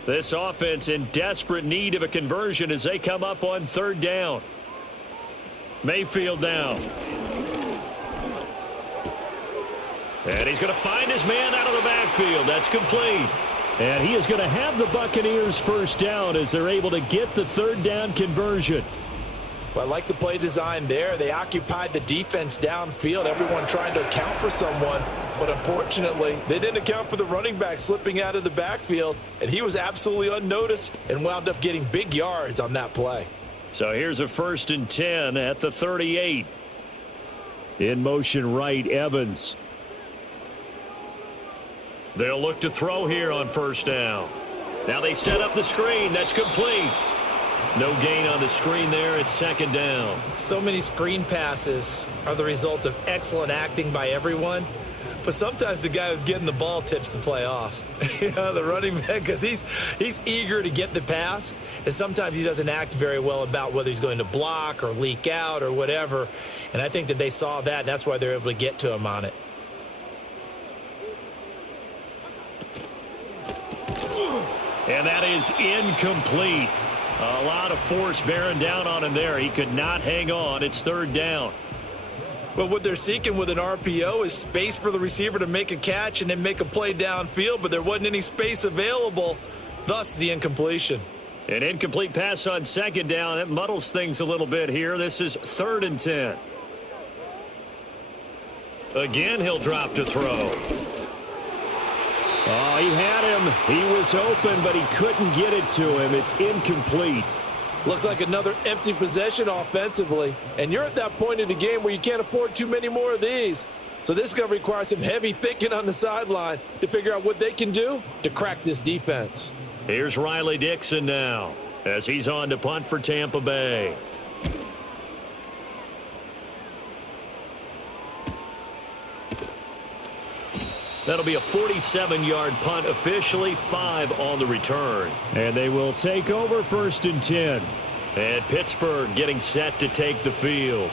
This offense in desperate need of a conversion as they come up on 3rd down. Mayfield down. And he's going to find his man out of the backfield. That's complete. And he is going to have the Buccaneers first down as they're able to get the 3rd down conversion. Well, I like the play design there. They occupied the defense downfield, everyone trying to account for someone. But unfortunately, they didn't account for the running back slipping out of the backfield. And he was absolutely unnoticed and wound up getting big yards on that play. So here's a 1st and 10 at the 38. In motion right, Evans. They'll look to throw here on 1st down. Now they set up the screen. That's complete. No gain on the screen there. It's 2nd down. So many screen passes are the result of excellent acting by everyone. But sometimes the guy who's getting the ball tips the play off. The running back, because he's eager to get the pass. And sometimes he doesn't act very well about whether he's going to block or leak out or whatever. And I think that they saw that, and that's why they're able to get to him on it. And that is incomplete. A lot of force bearing down on him there. He could not hang on. It's 3rd down. Well, what they're seeking with an RPO is space for the receiver to make a catch and then make a play downfield, but there wasn't any space available, thus the incompletion. An incomplete pass on 2nd down. That muddles things a little bit here. This is 3rd and 10. Again, he'll drop to throw. Oh, he had him. He was open, but he couldn't get it to him. It's incomplete. Looks like another empty possession offensively. And you're at that point in the game where you can't afford too many more of these. So this is going to require some heavy thinking on the sideline to figure out what they can do to crack this defense. Here's Riley Dixon now as he's on to punt for Tampa Bay. That'll be a 47-yard punt, officially 5 on the return. And they will take over 1st and 10. And Pittsburgh getting set to take the field.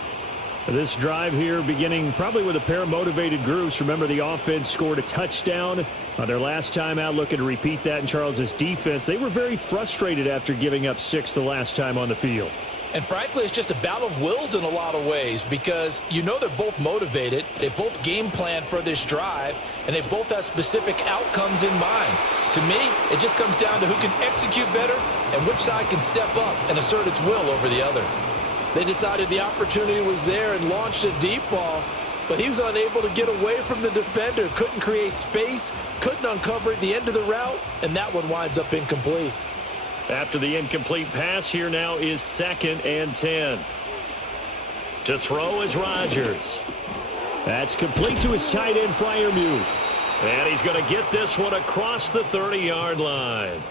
This drive here beginning probably with a pair of motivated groups. Remember, the offense scored a touchdown on their last time out, looking to repeat that in Charles's defense. They were very frustrated after giving up 6 the last time on the field. And frankly, it's just a battle of wills in a lot of ways because you know they're both motivated. They both game plan for this drive, and they both have specific outcomes in mind. To me, it just comes down to who can execute better and which side can step up and assert its will over the other. They decided the opportunity was there and launched a deep ball, but he was unable to get away from the defender, couldn't create space, couldn't uncover at the end of the route, and that one winds up incomplete. After the incomplete pass, here now is 2nd and 10. To throw is Rodgers. That's complete to his tight end, Freiermuth. And he's going to get this one across the 30-yard line.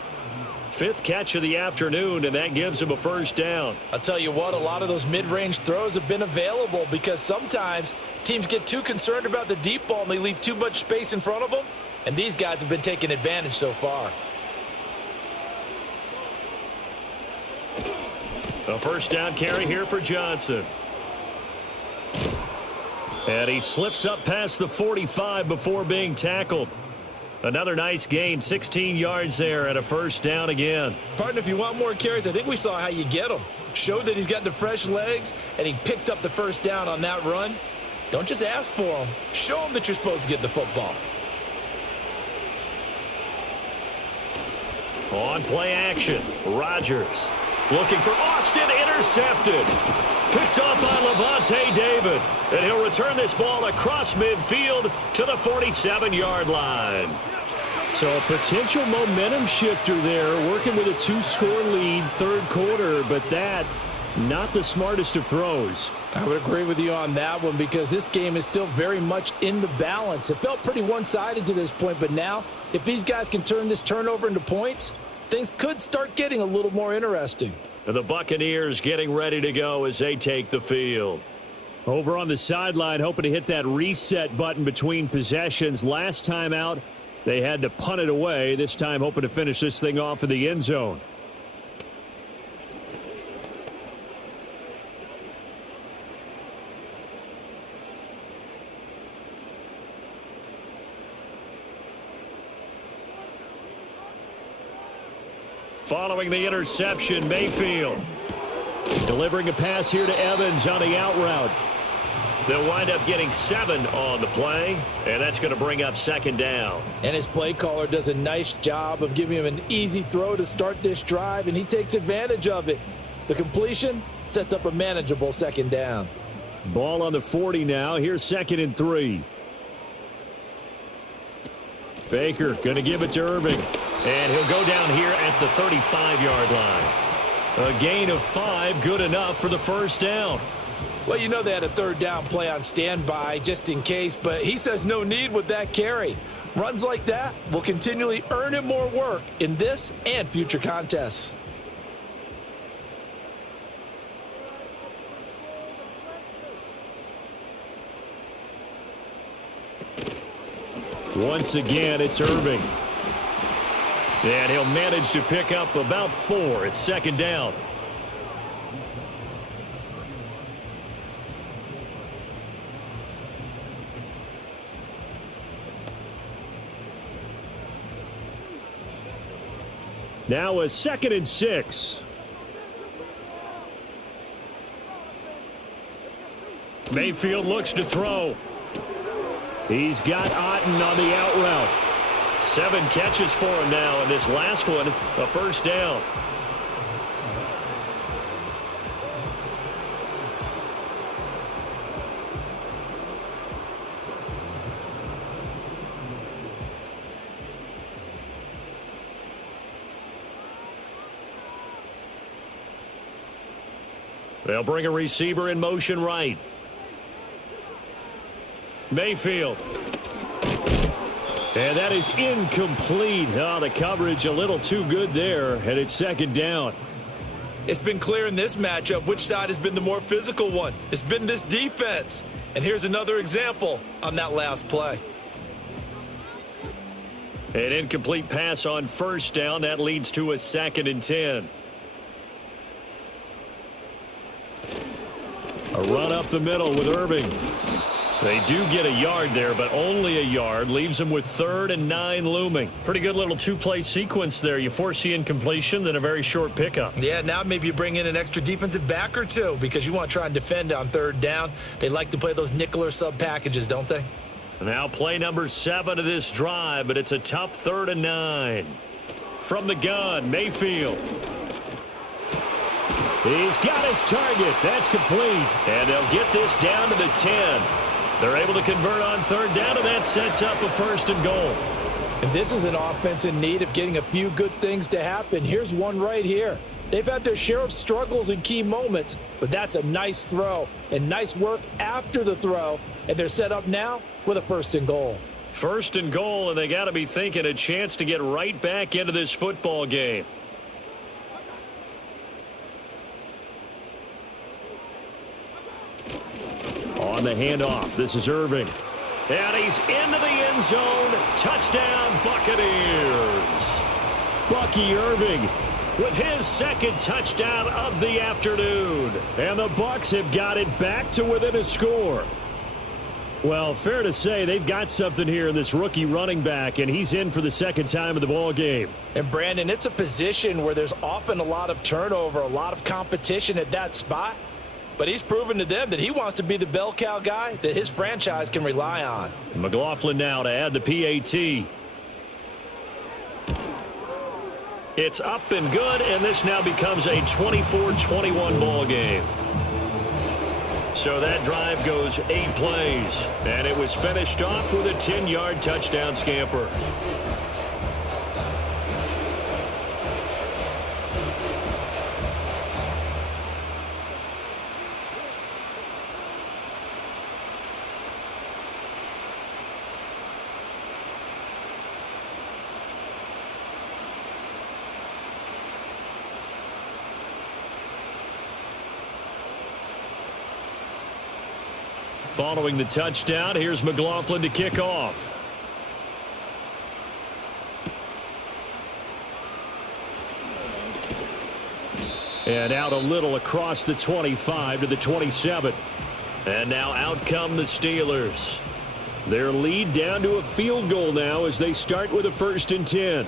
5th catch of the afternoon, and that gives him a first down. I'll tell you what, a lot of those mid-range throws have been available because sometimes teams get too concerned about the deep ball and they leave too much space in front of them, and these guys have been taking advantage so far. A first down carry here for Johnson. And he slips up past the 45 before being tackled. Another nice gain, 16 yards there, and a first down again. Partner, if you want more carries, I think we saw how you get them. Showed that he's got the fresh legs, and he picked up the first down on that run. Don't just ask for them. Show them that you're supposed to get the football. On play action, Rodgers looking for Austin, intercepted. Picked up by Levante David, and he'll return this ball across midfield to the 47-yard line. So a potential momentum shifter there, working with a 2-score lead, 3rd quarter, but that, not the smartest of throws. I would agree with you on that one because this game is still very much in the balance. It felt pretty one-sided to this point, but now, if these guys can turn this turnover into points, things could start getting a little more interesting. And the Buccaneers getting ready to go as they take the field. Over on the sideline, hoping to hit that reset button between possessions. Last time out, they had to punt it away. This time hoping to finish this thing off in the end zone. Following the interception, Mayfield delivering a pass here to Evans on the out route. They'll wind up getting 7 on the play, and that's going to bring up 2nd down. And his play caller does a nice job of giving him an easy throw to start this drive, and he takes advantage of it. The completion sets up a manageable 2nd down. Ball on the 40 now. Here's 2nd and 3. Baker going to give it to Irving. And he'll go down here at the 35-yard line. A gain of 5, good enough for the first down. Well, you know they had a 3rd down play on standby just in case, but he says no need with that carry. Runs like that will continually earn him more work in this and future contests. Once again, it's Irving. And he'll manage to pick up about 4. It's 2nd down. Now a 2nd and 6. Mayfield looks to throw. He's got Otten on the out route. 7 catches for him now, and this last one, a first down. They'll bring a receiver in motion right. Mayfield. And that is incomplete. Oh, the coverage a little too good there, and it's 2nd down. It's been clear in this matchup which side has been the more physical one. It's been this defense. And here's another example on that last play. An incomplete pass on first down. That leads to a 2nd and 10. A run up the middle with Irving. They do get a yard there, but only a yard. Leaves them with 3rd and 9 looming. Pretty good little 2-play sequence there. You force the incompletion, then a very short pickup. Yeah, now maybe you bring in an extra defensive back or 2 because you want to try and defend on 3rd down. They like to play those nickel or sub packages, don't they? Now play number 7 of this drive, but it's a tough 3rd and 9. From the gun, Mayfield. He's got his target. That's complete. And they'll get this down to the 10. They're able to convert on third down, and that sets up a 1st and goal. And this is an offense in need of getting a few good things to happen. Here's one right here. They've had their share of struggles in key moments, but that's a nice throw and nice work after the throw, and they're set up now with a 1st and goal. 1st and goal, and they got to be thinking a chance to get right back into this football game. On the handoff, this is Irving. And he's into the end zone. Touchdown, Buccaneers. Bucky Irving with his 2nd touchdown of the afternoon. And the Bucs have got it back to within a score. Well, fair to say they've got something here in this rookie running back, and he's in for the 2nd time of the ball game. And, Brandon, it's a position where there's often a lot of turnover, a lot of competition at that spot. But he's proven to them that he wants to be the bell cow guy that his franchise can rely on. McLaughlin now to add the PAT. It's up and good, and this now becomes a 24-21 ball game. So that drive goes 8 plays, and it was finished off with a 10-yard touchdown scamper. Following the touchdown, here's McLaughlin to kick off. And out a little across the 25 to the 27. And now out come the Steelers. Their lead down to a field goal now as they start with a 1st and 10.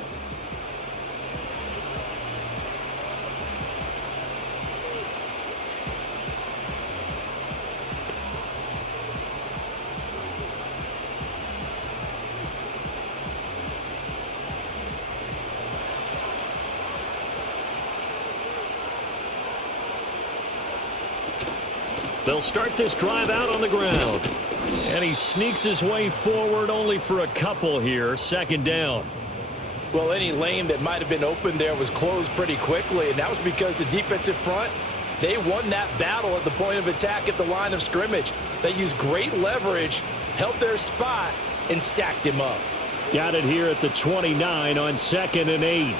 They'll start this drive out on the ground. And he sneaks his way forward only for a couple here. 2nd down. Well, any lane that might have been open there was closed pretty quickly, and that was because the defensive front, they won that battle at the point of attack at the line of scrimmage. They used great leverage, held their spot, and stacked him up. Got it here at the 29 on 2nd and 8.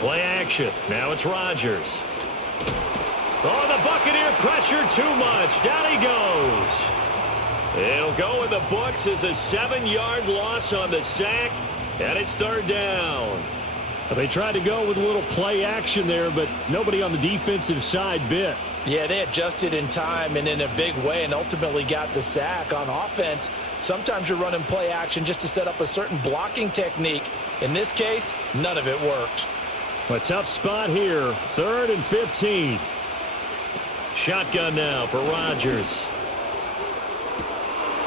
Play action. Now it's Rodgers. Oh, the Buccaneer pressure too much. Down he goes. It'll go in the books as a 7-yard loss on the sack, and it's 3rd down. They tried to go with a little play action there, but nobody on the defensive side bit. Yeah, they adjusted in time and in a big way and ultimately got the sack. On offense, sometimes you're running play action just to set up a certain blocking technique. In this case, none of it worked. A tough spot here. 3rd and 15. Shotgun now for Rodgers.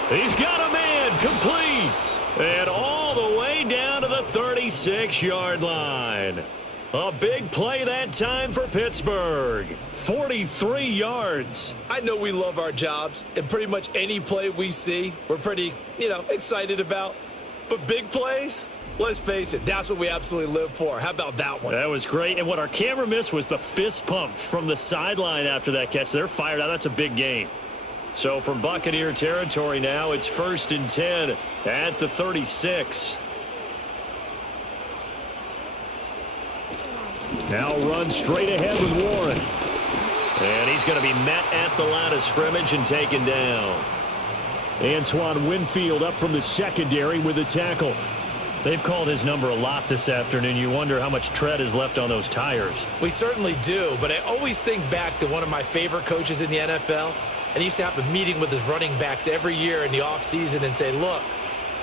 He's got a man complete. And all the way down to the 36-yard line. A big play that time for Pittsburgh. 43 yards. I know we love our jobs, and pretty much any play we see, we're pretty, excited about. But big plays, let's face it, that's what we absolutely live for. How about that one? That was great. And what our camera missed was the fist pump from the sideline after that catch. They're fired out. That's a big game. So from Buccaneer territory now, it's 1st and 10 at the 36. Now run straight ahead with Warren. And he's going to be met at the line of scrimmage and taken down. Antoine Winfield up from the secondary with the tackle. They've called his number a lot this afternoon. You wonder how much tread is left on those tires. We certainly do, but I always think back to one of my favorite coaches in the NFL. And he used to have a meeting with his running backs every year in the offseason and say, look,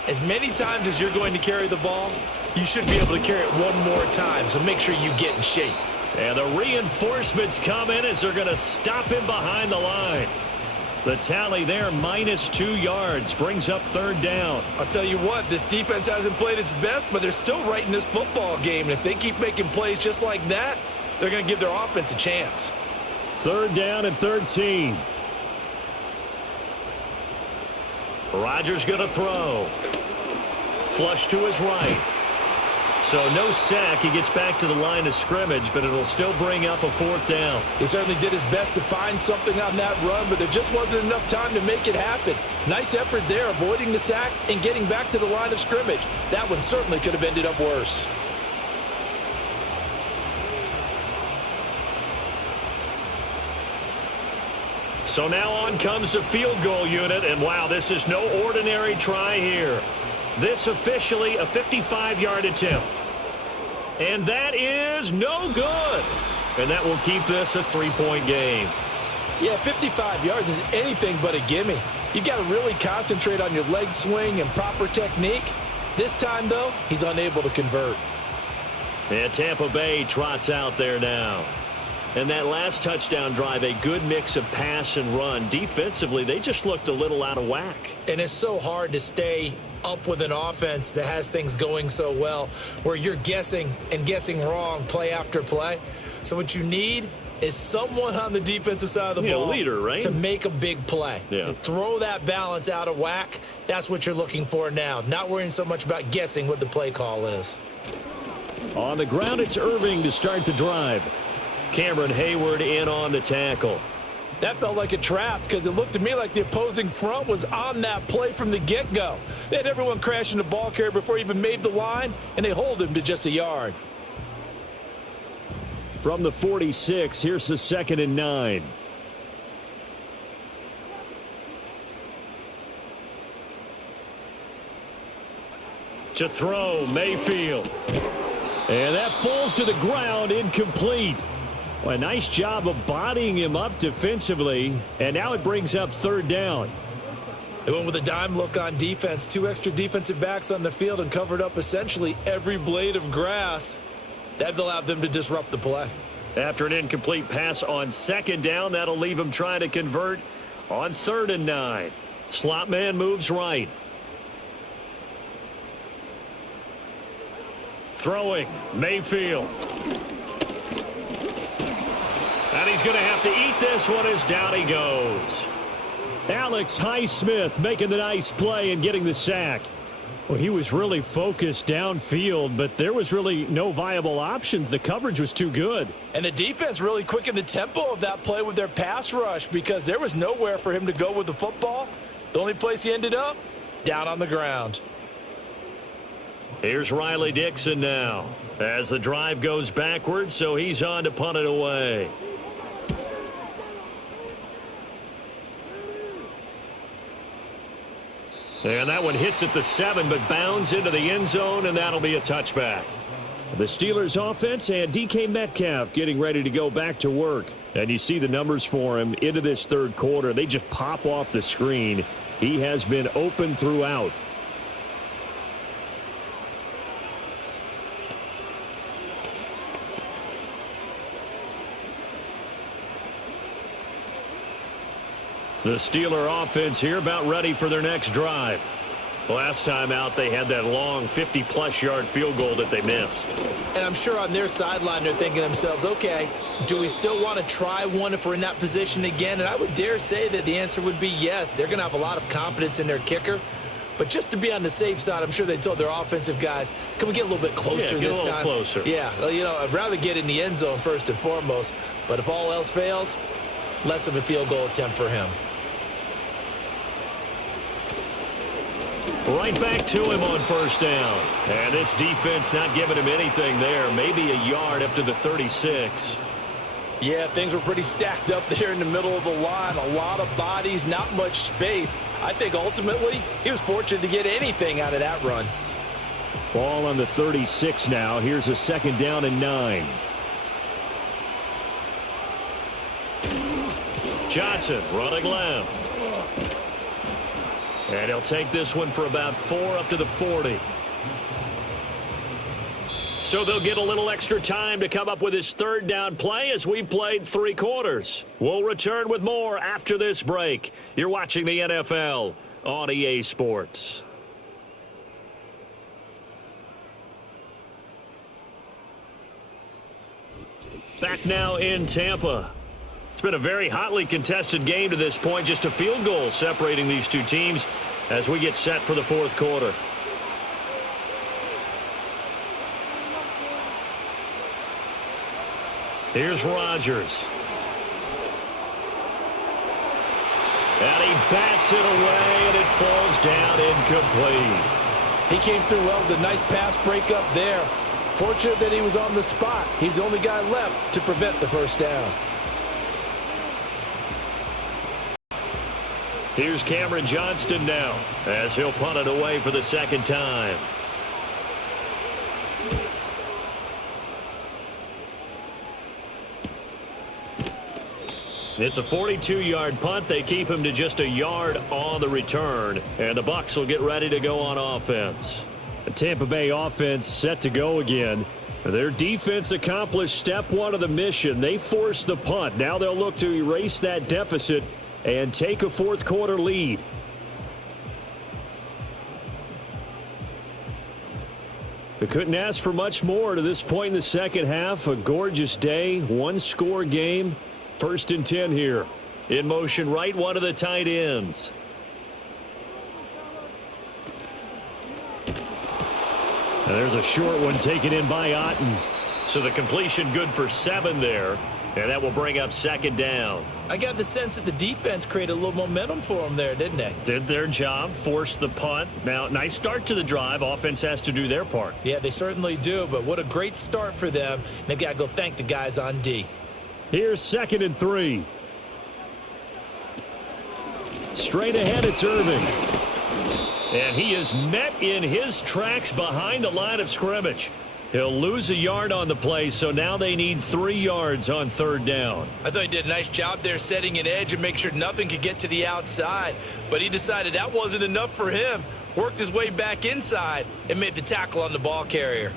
as many times as you're going to carry the ball, you should be able to carry it one more time, so make sure you get in shape. And the reinforcements come in as they're going to stop him behind the line. The tally there, -2 yards, brings up 3rd down. I'll tell you what, this defense hasn't played its best, but they're still right in this football game. And if they keep making plays just like that, they're going to give their offense a chance. 3rd down and 13. Rodgers going to throw. Flush to his right. So no sack. He gets back to the line of scrimmage, but it'll still bring up a 4th down. He certainly did his best to find something on that run, but there just wasn't enough time to make it happen. Nice effort there, avoiding the sack and getting back to the line of scrimmage. That one certainly could have ended up worse. So now on comes the field goal unit, and wow, this is no ordinary try here. This officially a 55-yard attempt. And that is no good. And that will keep this a 3-point game. Yeah, 55 yards is anything but a gimme. You've got to really concentrate on your leg swing and proper technique. This time, though, he's unable to convert. And Tampa Bay trots out there now. And that last touchdown drive, a good mix of pass and run. Defensively, they just looked a little out of whack. And it's so hard to stay up with an offense that has things going so well, where you're guessing and guessing wrong play after play. So what you need is someone on the defensive side of the ball, a leader, right? To make a big play. Yeah. Throw that balance out of whack. That's what you're looking for now. Not worrying so much about guessing what the play call is. On the ground, it's Irving to start the drive. Cameron Hayward in on the tackle. That felt like a trap because it looked to me like the opposing front was on that play from the get-go. They had everyone crashing the ball carrier before he even made the line, and they hold him to just a yard. From the 46, here's the 2nd and 9. To throw, Mayfield. And that falls to the ground, incomplete. Well, a nice job of bodying him up defensively, and now it brings up 3rd down. They went with a dime look on defense, 2 extra defensive backs on the field and covered up essentially every blade of grass. That allowed them to disrupt the play. After an incomplete pass on 2nd down, that'll leave him trying to convert on 3rd and 9. Slot man moves right. Throwing, Mayfield. And he's going to have to eat this one as down he goes. Alex Highsmith making the nice play and getting the sack. Well, he was really focused downfield, but there was really no viable options. The coverage was too good. And the defense really quickened the tempo of that play with their pass rush because there was nowhere for him to go with the football. The only place he ended up, down on the ground. Here's Riley Dixon now as the drive goes backwards, so he's on to punt it away. And that one hits at the 7, but bounds into the end zone, and that'll be a touchback. The Steelers offense and DK Metcalf getting ready to go back to work. And you see the numbers for him into this 3rd quarter. They just pop off the screen. He has been open throughout. The Steeler offense here about ready for their next drive. Last time out, they had that long 50-plus yard field goal that they missed. And I'm sure on their sideline they're thinking to themselves, okay, do we still want to try one if we're in that position again? And I would dare say that the answer would be yes. They're going to have a lot of confidence in their kicker. But just to be on the safe side, I'm sure they told their offensive guys, can we get a little bit closer this time? Closer. Yeah, well, you know, I'd rather get in the end zone first and foremost. But if all else fails, less of a field goal attempt for him. Right back to him on 1st down. And this defense not giving him anything there. Maybe a yard up to the 36. Yeah, things were pretty stacked up there in the middle of the line. A lot of bodies, not much space. I think ultimately he was fortunate to get anything out of that run. Ball on the 36 now. Here's a 2nd down and 9. Johnson running left. And he'll take this one for about 4 up to the 40. So they'll get a little extra time to come up with his 3rd down play as we've played 3 quarters. We'll return with more after this break. You're watching the NFL on EA Sports. Back now in Tampa. It's been a very hotly contested game to this point. Just a field goal separating these two teams. as we get set for the fourth quarter. Here's Rodgers. And he bats it away, and it falls down incomplete. He came through well with a nice pass breakup there. Fortunate that he was on the spot. He's the only guy left to prevent the first down. Here's Cameron Johnston now as he'll punt it away for the second time. It's a 42-yard punt. They keep him to just a yard on the return, and the Bucs will get ready to go on offense. The Tampa Bay offense set to go again. Their defense accomplished step one of the mission. They forced the punt. Now they'll look to erase that deficit and take a fourth quarter lead. We couldn't ask for much more to this point in the second half. A gorgeous day, one-score game. 1st and 10 here. In motion right, one of the tight ends. And there's a short one taken in by Otten. So the completion good for 7 there. And that will bring up second down. I got the sense that the defense created a little momentum for them there, didn't they? Did their job, forced the punt. Now, nice start to the drive. Offense has to do their part. Yeah, they certainly do, but what a great start for them. They've got to go thank the guys on D. Here's 2nd and 3. Straight ahead, it's Irving. And he is met in his tracks behind the line of scrimmage. He'll lose a yard on the play, so now they need 3 yards on 3rd down. I thought he did a nice job there setting an edge and make sure nothing could get to the outside. But he decided that wasn't enough for him. Worked his way back inside and made the tackle on the ball carrier.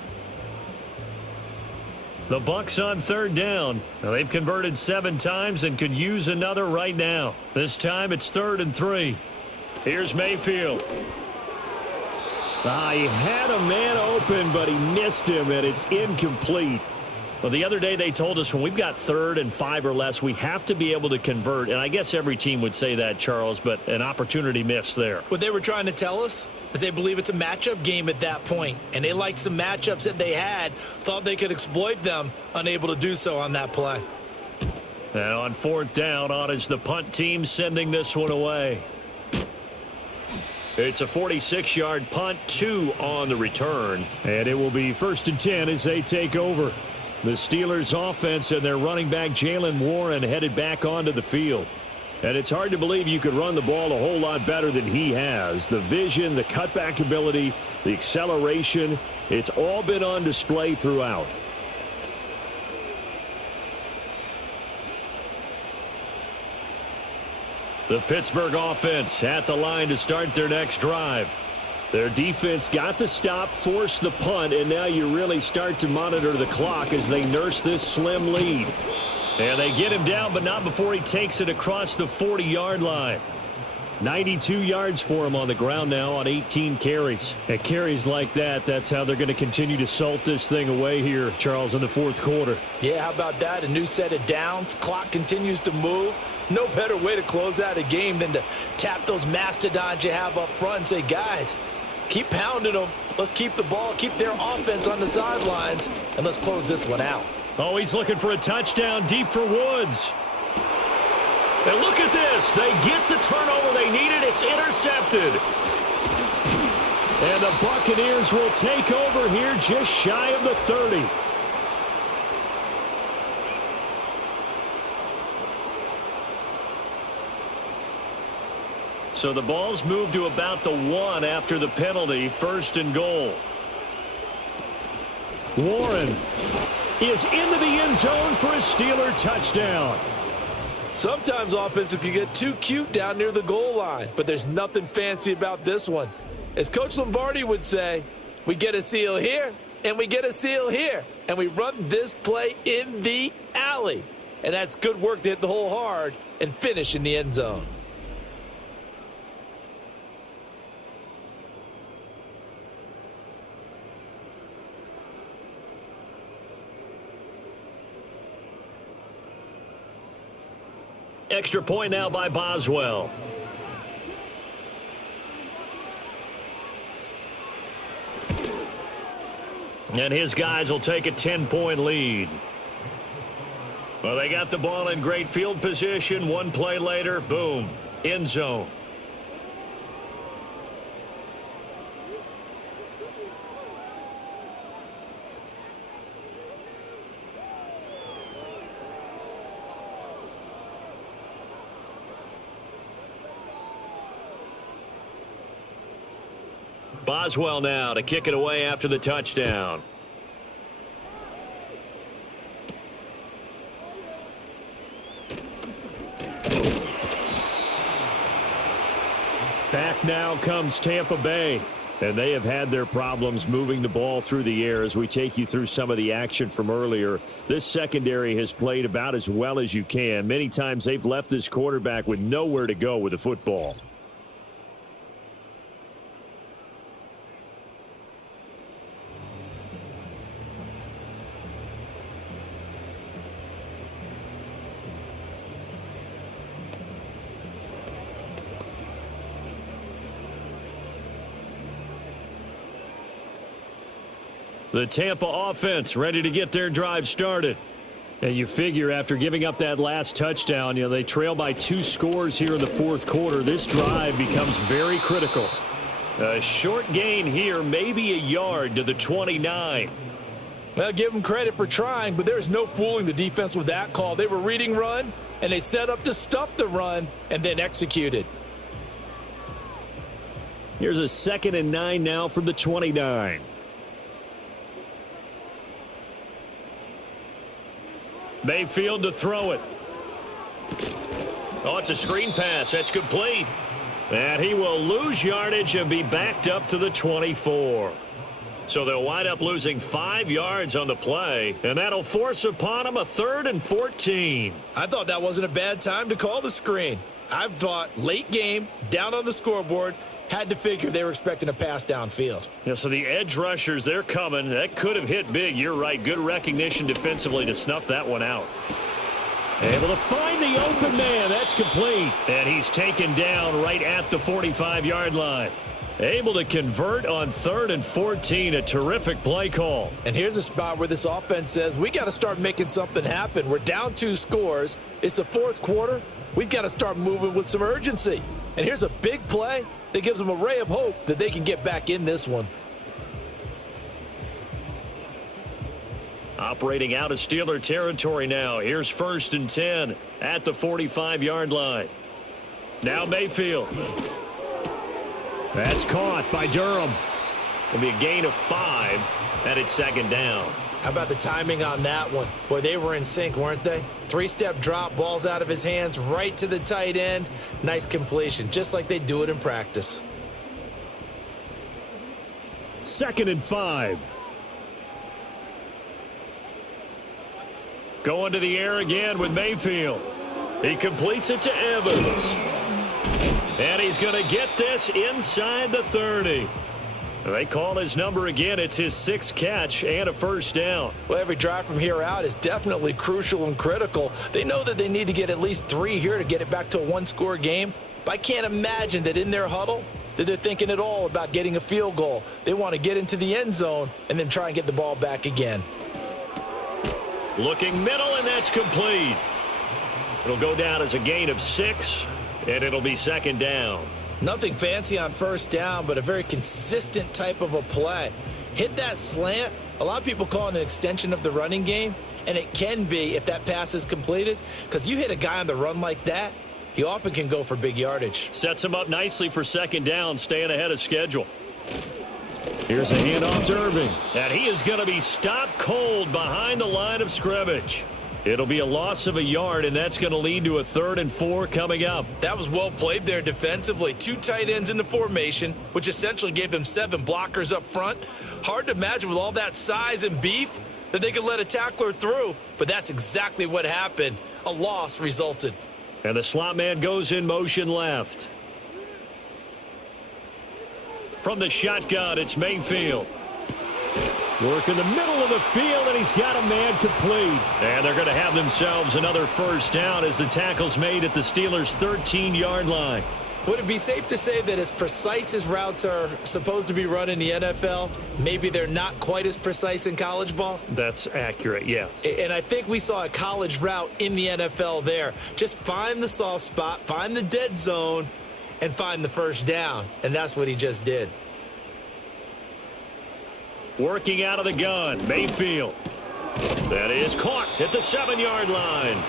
The Bucs on 3rd down. Now they've converted 7 times and could use another right now. This time it's 3rd and 3. Here's Mayfield. He had a man open, but he missed him, and it's incomplete. Well, the other day they told us when we've got 3rd and 5 or less, we have to be able to convert. And I guess every team would say that, Charles, but an opportunity missed there. What they were trying to tell us is they believe it's a matchup game at that point, and they liked some matchups that they had, thought they could exploit them, unable to do so on that play. And on 4th down, on is the punt team sending this one away. It's a 46-yard punt, 2 on the return, and it will be 1st and 10 as they take over. The Steelers offense and their running back Jaylen Warren headed back onto the field. And it's hard to believe you could run the ball a whole lot better than he has. The vision, the cutback ability, the acceleration, it's all been on display throughout. The Pittsburgh offense at the line to start their next drive. Their defense got the stop, forced the punt, and now you really start to monitor the clock as they nurse this slim lead. And they get him down, but not before he takes it across the 40-yard line. 92 yards for him on the ground now on 18 carries. At carries like that, that's how they're going to continue to salt this thing away here, Charles, in the fourth quarter. Yeah, how about that? A new set of downs. Clock continues to move. No better way to close out a game than to tap those mastodons you have up front and say, guys, keep pounding them. Let's keep the ball, keep their offense on the sidelines, and let's close this one out. Oh, he's looking for a touchdown deep for Woods. And look at this. They get the turnover they needed. It's intercepted. And the Buccaneers will take over here just shy of the 30. So the ball's moved to about the 1 after the penalty. 1st and goal. Warren is into the end zone for a Steeler touchdown. Sometimes offenses can get too cute down near the goal line, but there's nothing fancy about this one. As Coach Lombardi would say, we get a seal here, and we get a seal here, and we run this play in the alley. And that's good work to hit the hole hard and finish in the end zone. Extra point now by Boswell. And his guys will take a 10-point lead. Well, they got the ball in great field position. One play later, boom, end zone. Boswell now to kick it away after the touchdown. Back now comes Tampa Bay. And they have had their problems moving the ball through the air as we take you through some of the action from earlier. This secondary has played about as well as you can. Many times they've left this quarterback with nowhere to go with the football. The Tampa offense ready to get their drive started. And you figure after giving up that last touchdown, they trail by 2 scores here in the fourth quarter. This drive becomes very critical. A short gain here, maybe a yard to the 29. Well, give them credit for trying, but there's no fooling the defense with that call. They were reading run, and they set up to stuff the run and then executed. Here's a 2nd and 9 now from the 29. Mayfield to throw it. Oh, it's a screen pass. That's complete. And he will lose yardage and be backed up to the 24. So they'll wind up losing 5 yards on the play, and that'll force upon them a 3rd and 14. I thought that wasn't a bad time to call the screen. I've thought late game, down on the scoreboard, had to figure they were expecting a pass downfield. Yeah, so the edge rushers, they're coming. That could have hit big. You're right. Good recognition defensively to snuff that one out. Able to find the open man. That's complete. And he's taken down right at the 45-yard line. Able to convert on 3rd and 14. A terrific play call. And here's a spot where this offense says, we got to start making something happen. We're down 2 scores. It's the 4th quarter. We've got to start moving with some urgency. And here's a big play that gives them a ray of hope that they can get back in this one. Operating out of Steeler territory now. Here's 1st and 10 at the 45-yard line. Now Mayfield. That's caught by Durham. It'll be a gain of 5, and it's 2nd down. How about the timing on that one? Boy, they were in sync, weren't they? 3-step drop, balls out of his hands, right to the tight end. Nice completion, just like they do it in practice. 2nd and 5. Going to the air again with Mayfield. He completes it to Evans. And he's going to get this inside the 30. They call his number again. It's his 6th catch and a 1st down. Well, every drive from here out is definitely crucial and critical. They know that they need to get at least 3 here to get it back to a 1-score game. But I can't imagine that in their huddle that they're thinking at all about getting a field goal. They want to get into the end zone and then try and get the ball back again. Looking middle, and that's complete. It'll go down as a gain of 6, and it'll be 2nd down. Nothing fancy on 1st down, but a very consistent type of a play. Hit that slant. A lot of people call it an extension of the running game, and it can be if that pass is completed, because you hit a guy on the run like that, he often can go for big yardage. Sets him up nicely for 2nd down, staying ahead of schedule. Here's a handoff to Irving. And he is going to be stopped cold behind the line of scrimmage. It'll be a loss of a yard, and that's going to lead to a 3rd and 4 coming up. That was well played there defensively. 2 tight ends in the formation, which essentially gave them 7 blockers up front. Hard to imagine with all that size and beef that they could let a tackler through, but that's exactly what happened. A loss resulted. And the slot man goes in motion left. From the shotgun, it's Mayfield. Work in the middle of the field, and he's got a man complete. And they're going to have themselves another 1st down as the tackle's made at the Steelers' 13-yard line. Would it be safe to say that as precise as routes are supposed to be run in the NFL, maybe they're not quite as precise in college ball? That's accurate, yeah. And I think we saw a college route in the NFL there. Just find the soft spot, find the dead zone, and find the first down. And that's what he just did. Working out of the gun, Mayfield. That is caught at the 7-yard line.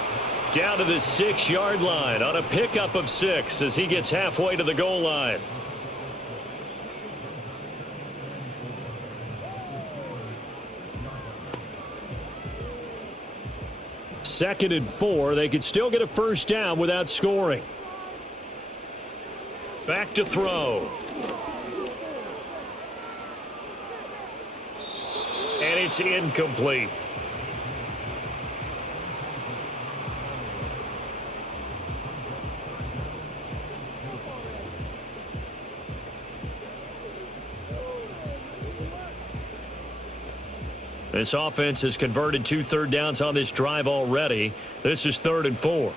Down to the 6-yard line on a pickup of 6 as he gets halfway to the goal line. Second and 4. They could still get a first down without scoring. Back to throw. And it's incomplete. This offense has converted 2 third downs on this drive already. This is 3rd and 4.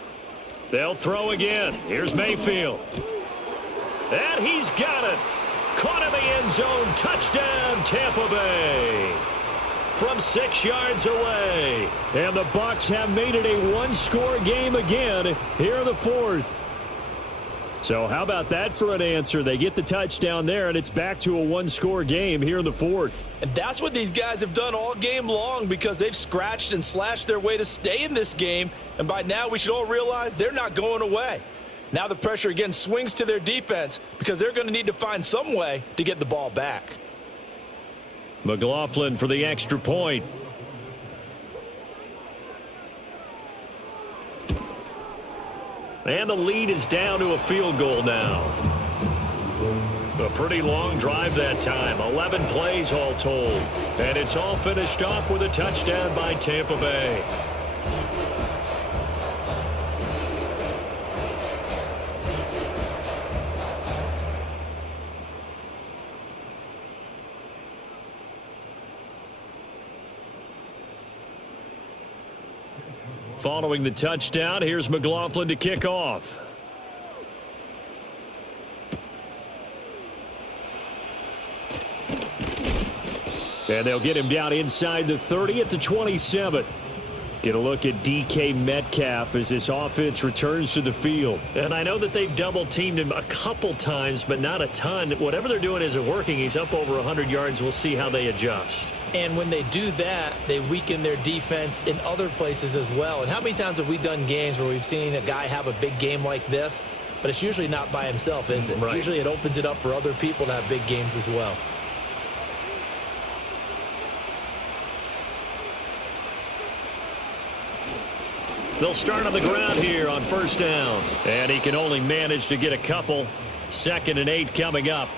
They'll throw again. Here's Mayfield. And he's got it. Caught in the end zone. Touchdown, Tampa Bay. From 6 yards away. And the Bucs have made it a one-score game again here in the 4th. So how about that for an answer? They get the touchdown there, and it's back to a one-score game here in the 4th. And that's what these guys have done all game long because they've scratched and slashed their way to stay in this game. And by now we should all realize they're not going away. Now the pressure again swings to their defense because they're going to need to find some way to get the ball back. McLaughlin for the extra point. And the lead is down to a field goal now. A pretty long drive that time. 11 plays all told. And it's all finished off with a touchdown by Tampa Bay. Following the touchdown, here's McLaughlin to kick off. And they'll get him down inside the 30 at the 27. Get a look at DK Metcalf as this offense returns to the field. And I know that they've double-teamed him a couple times, but not a ton. Whatever they're doing isn't working. He's up over 100 yards. We'll see how they adjust. And when they do that, they weaken their defense in other places as well. And how many times have we done games where we've seen a guy have a big game like this, but it's usually not by himself, is it? Right. Usually it opens it up for other people to have big games as well. They'll start on the ground here on first down. And he can only manage to get a couple. 2nd and 8 coming up.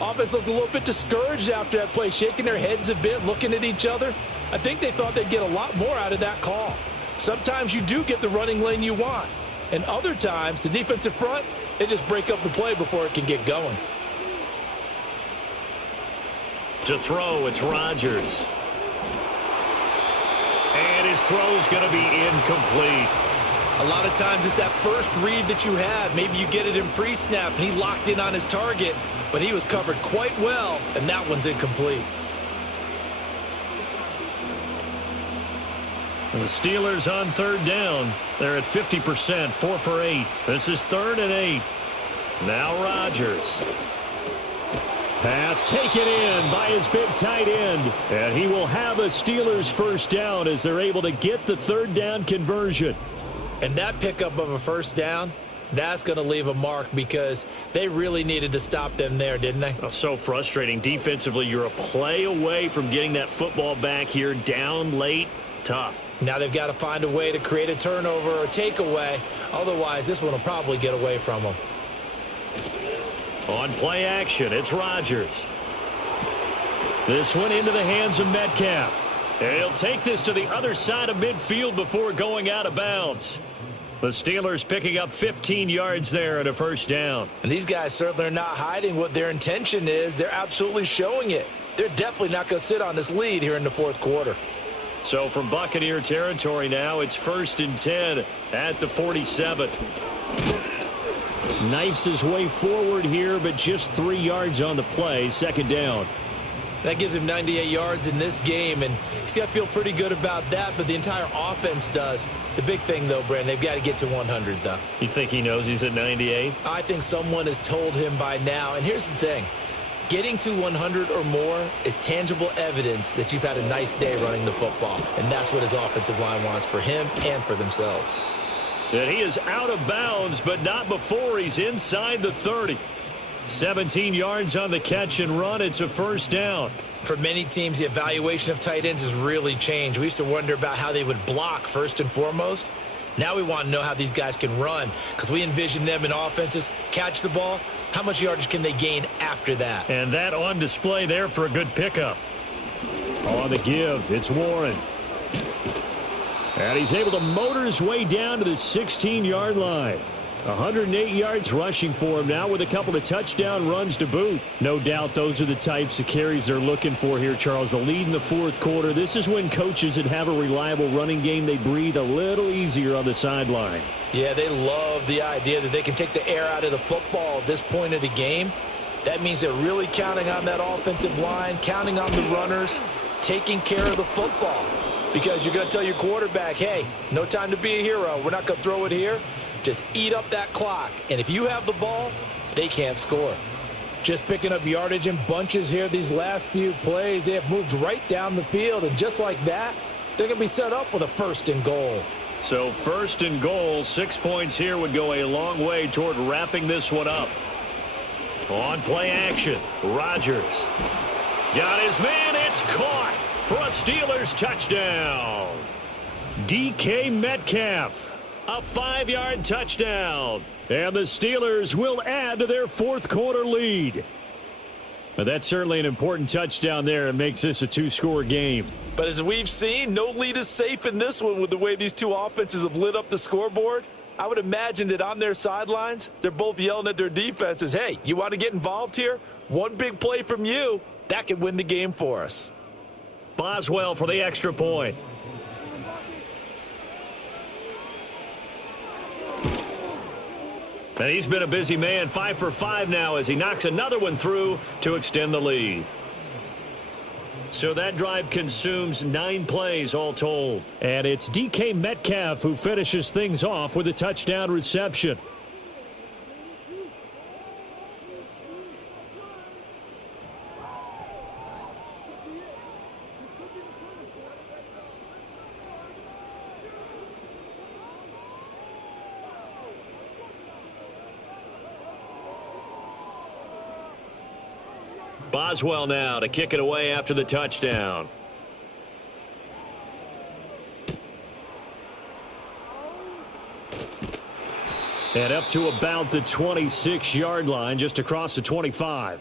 Offense looked a little bit discouraged after that play, shaking their heads a bit, looking at each other. I think they thought they'd get a lot more out of that call. Sometimes you do get the running lane you want. And other times, the defensive front, they just break up the play before it can get going. To throw, it's Rodgers. And his throw's going to be incomplete. A lot of times it's that first read that you have. Maybe you get it in pre-snap, and he locked in on his target, but he was covered quite well, and that one's incomplete. And the Steelers on 3rd down. They're at 50%, 4 for 8. This is 3rd and 8. Now Rodgers. Pass taken in by his big tight end. And he will have a Steelers first down as they're able to get the 3rd down conversion. And that pickup of a first down, that's going to leave a mark because they really needed to stop them there, didn't they? Oh, so frustrating. Defensively, you're a play away from getting that football back here. Down late, tough. Now they've got to find a way to create a turnover or a takeaway. Otherwise, this one will probably get away from them. On play action, it's Rodgers. This one into the hands of Metcalf. And he'll take this to the other side of midfield before going out of bounds. The Steelers picking up 15 yards there and a first down. And these guys certainly are not hiding what their intention is. They're absolutely showing it. They're definitely not going to sit on this lead here in the 4th quarter. So from Buccaneer territory now, it's 1st and 10 at the 47. Knifes his way forward here, but just 3 yards on the play. Second down. That gives him 98 yards in this game, and he's got to feel pretty good about that, but the entire offense does. The big thing, though, Brandon, they've got to get to 100, though. You think he knows he's at 98? I think someone has told him by now, and here's the thing. Getting to 100 or more is tangible evidence that you've had a nice day running the football, and that's what his offensive line wants for him and for themselves. And he is out of bounds, but not before he's inside the 30. 17 yards on the catch and run. It's a first down. For many teams, the evaluation of tight ends has really changed. We used to wonder about how they would block first and foremost. Now we want to know how these guys can run because we envision them in offenses, catch the ball. How much yardage can they gain after that? And that on display there for a good pickup. On the give, it's Warren. And he's able to motor his way down to the 16-yard line. 108 yards rushing for him now with a couple of touchdown runs to boot. No doubt those are the types of carries they're looking for here, Charles. The lead in the fourth quarter. This is when coaches that have a reliable running game, they breathe a little easier on the sideline. Yeah, they love the idea that they can take the air out of the football at this point of the game. That means they're really counting on that offensive line, counting on the runners, taking care of the football. Because you're going to tell your quarterback, hey, no time to be a hero. We're not going to throw it here. Just eat up that clock. And if you have the ball, they can't score. Just picking up yardage in bunches here these last few plays. They have moved right down the field. And just like that, they're going to be set up with a first and goal. So first and goal, 6 points here would go a long way toward wrapping this one up. On play action, Rodgers. Got his man. It's caught for a Steelers touchdown. DK Metcalf. A 5-yard touchdown. And the Steelers will add to their fourth quarter lead. But that's certainly an important touchdown there. It makes this a 2-score game. But as we've seen, no lead is safe in this one with the way these two offenses have lit up the scoreboard. I would imagine that on their sidelines, they're both yelling at their defenses, hey, you want to get involved here? One big play from you, that could win the game for us. Boswell for the extra point. And he's been a busy man, 5 for 5 now as he knocks another one through to extend the lead. So that drive consumes 9 plays all told. And it's DK Metcalf who finishes things off with a touchdown reception. Boswell now to kick it away after the touchdown. And up to about the 26-yard line, just across the 25.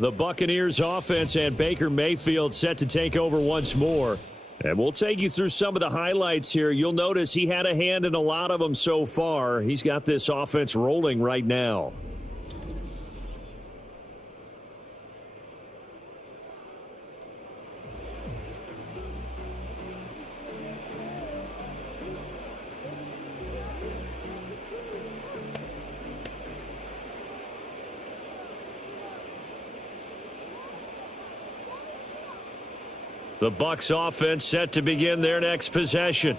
The Buccaneers offense and Baker Mayfield set to take over once more. And we'll take you through some of the highlights here. You'll notice he had a hand in a lot of them so far. He's got this offense rolling right now. The Bucs offense set to begin their next possession.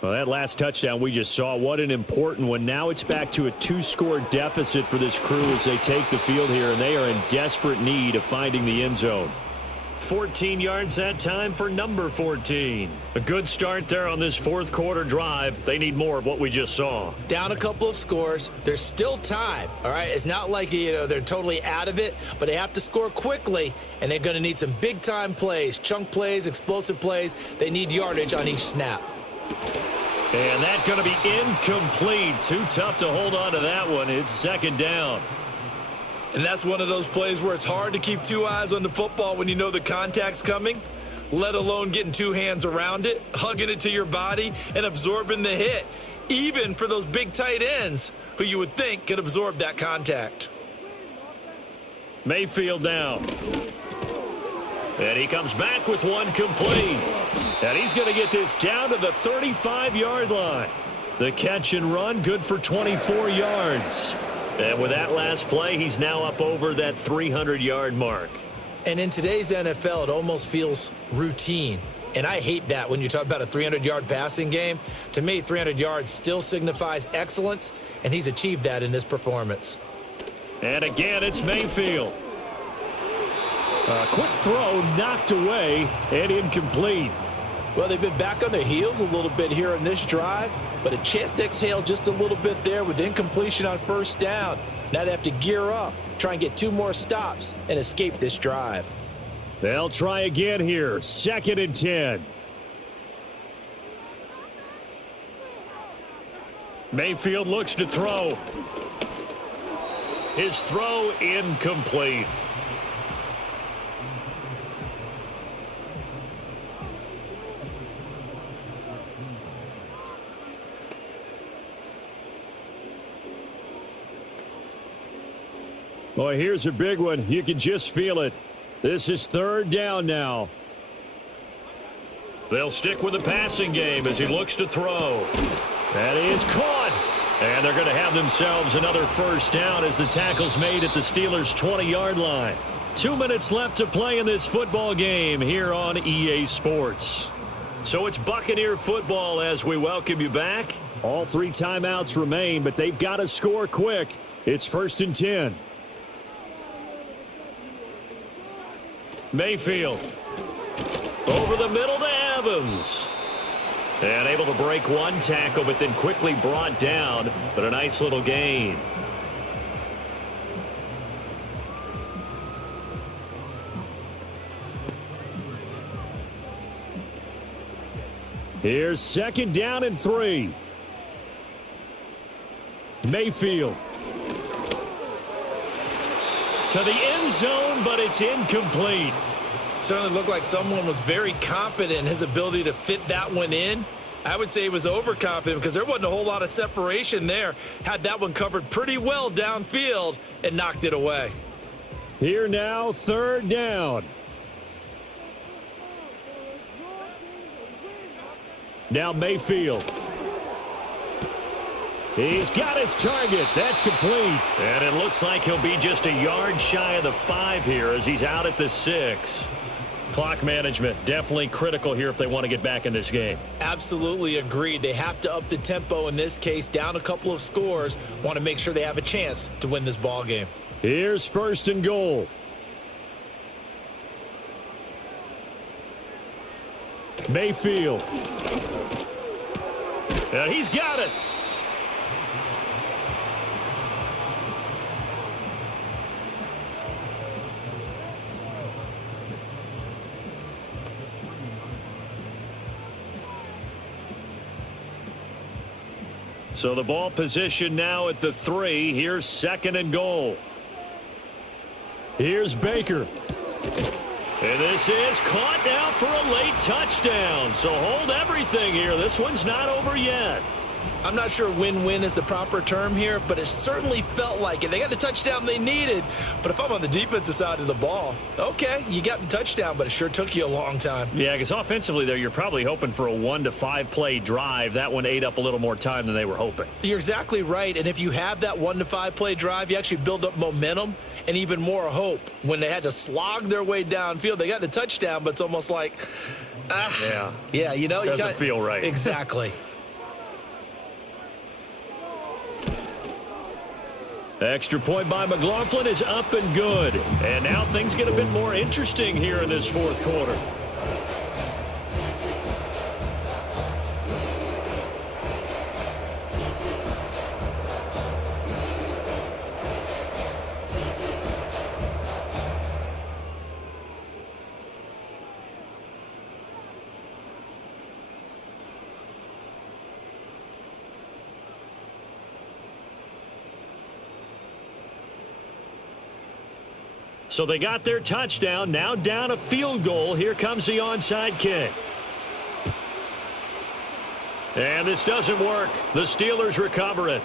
Well, that last touchdown we just saw, what an important one. Now it's back to a 2-score deficit for this crew as they take the field here, and they are in desperate need of finding the end zone. 14 yards that time for number 14. A good start there on this fourth quarter drive. They need more of what we just saw. Down a couple of scores. There's still time, all right? It's not like, they're totally out of it, but they have to score quickly, and they're going to need some big-time plays, chunk plays, explosive plays. They need yardage on each snap. And that's going to be incomplete. Too tough to hold on to that one. It's second down. And that's one of those plays where it's hard to keep 2 eyes on the football when you know the contact's coming, let alone getting 2 hands around it, hugging it to your body, and absorbing the hit, even for those big tight ends who you would think could absorb that contact. Mayfield down. And he comes back with one complete. And he's going to get this down to the 35-yard line. The catch and run, good for 24 yards. And with that last play, he's now up over that 300-yard mark. And in today's NFL, it almost feels routine. And I hate that when you talk about a 300-yard passing game. To me, 300 yards still signifies excellence, and he's achieved that in this performance. And again, it's Mayfield. A quick throw knocked away and incomplete. Well, they've been back on their heels a little bit here in this drive, but a chance to exhale just a little bit there with incompletion on first down. Now they have to gear up, try and get 2 more stops, and escape this drive. They'll try again here. 2nd and 10. Mayfield looks to throw. His throw incomplete. Boy, here's a big one. You can just feel it. This is 3rd down now. They'll stick with the passing game as he looks to throw. That is caught. And they're going to have themselves another first down as the tackle's made at the Steelers' 20-yard line. 2 minutes left to play in this football game here on EA Sports. So it's Buccaneer football as we welcome you back. All 3 timeouts remain, but they've got to score quick. It's 1st and 10. Mayfield over the middle to Evans. And able to break 1 tackle, but then quickly brought down. But a nice little gain. Here's 2nd down and 3. Mayfield to the end zone, but it's incomplete. Certainly looked like someone was very confident in his ability to fit that one in. I would say he was overconfident because there wasn't a whole lot of separation there. Had that one covered pretty well downfield and knocked it away. Here now, 3rd down. Now Mayfield. He's got his target. That's complete. And it looks like he'll be just a yard shy of the 5 here as he's out at the 6. Clock management definitely critical here if they want to get back in this game. Absolutely agreed. They have to up the tempo in this case, down a couple of scores. Want to make sure they have a chance to win this ball game. Here's 1st and goal. Mayfield. And he's got it. So the ball position now at the 3. Here's 2nd and goal. Here's Baker. And this is caught now for a late touchdown. So hold everything here. This one's not over yet. I'm not sure win-win is the proper term here, but it certainly felt like it. They got the touchdown they needed, but if I'm on the defensive side of the ball, okay, you got the touchdown, but it sure took you a long time. Yeah, because offensively there, you're probably hoping for a 1 to 5 play drive. That one ate up a little more time than they were hoping. You're exactly right, and if you have that 1 to 5 play drive, you actually build up momentum and even more hope. When they had to slog their way downfield, they got the touchdown, but it's almost like, yeah, you know, doesn't feel right. Exactly. Extra point by McLaughlin is up and good. And now things get a bit more interesting here in this 4th quarter. So they got their touchdown, now down a field goal. Here comes the onside kick. And this doesn't work. The Steelers recover it.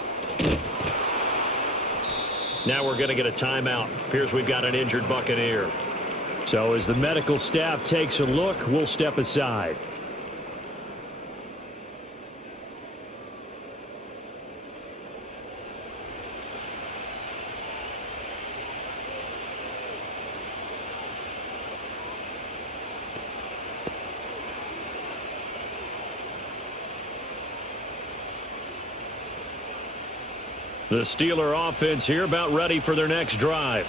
Now we're going to get a timeout. Appears we've got an injured Buccaneer. So as the medical staff takes a look, we'll step aside. The Steeler offense here about ready for their next drive.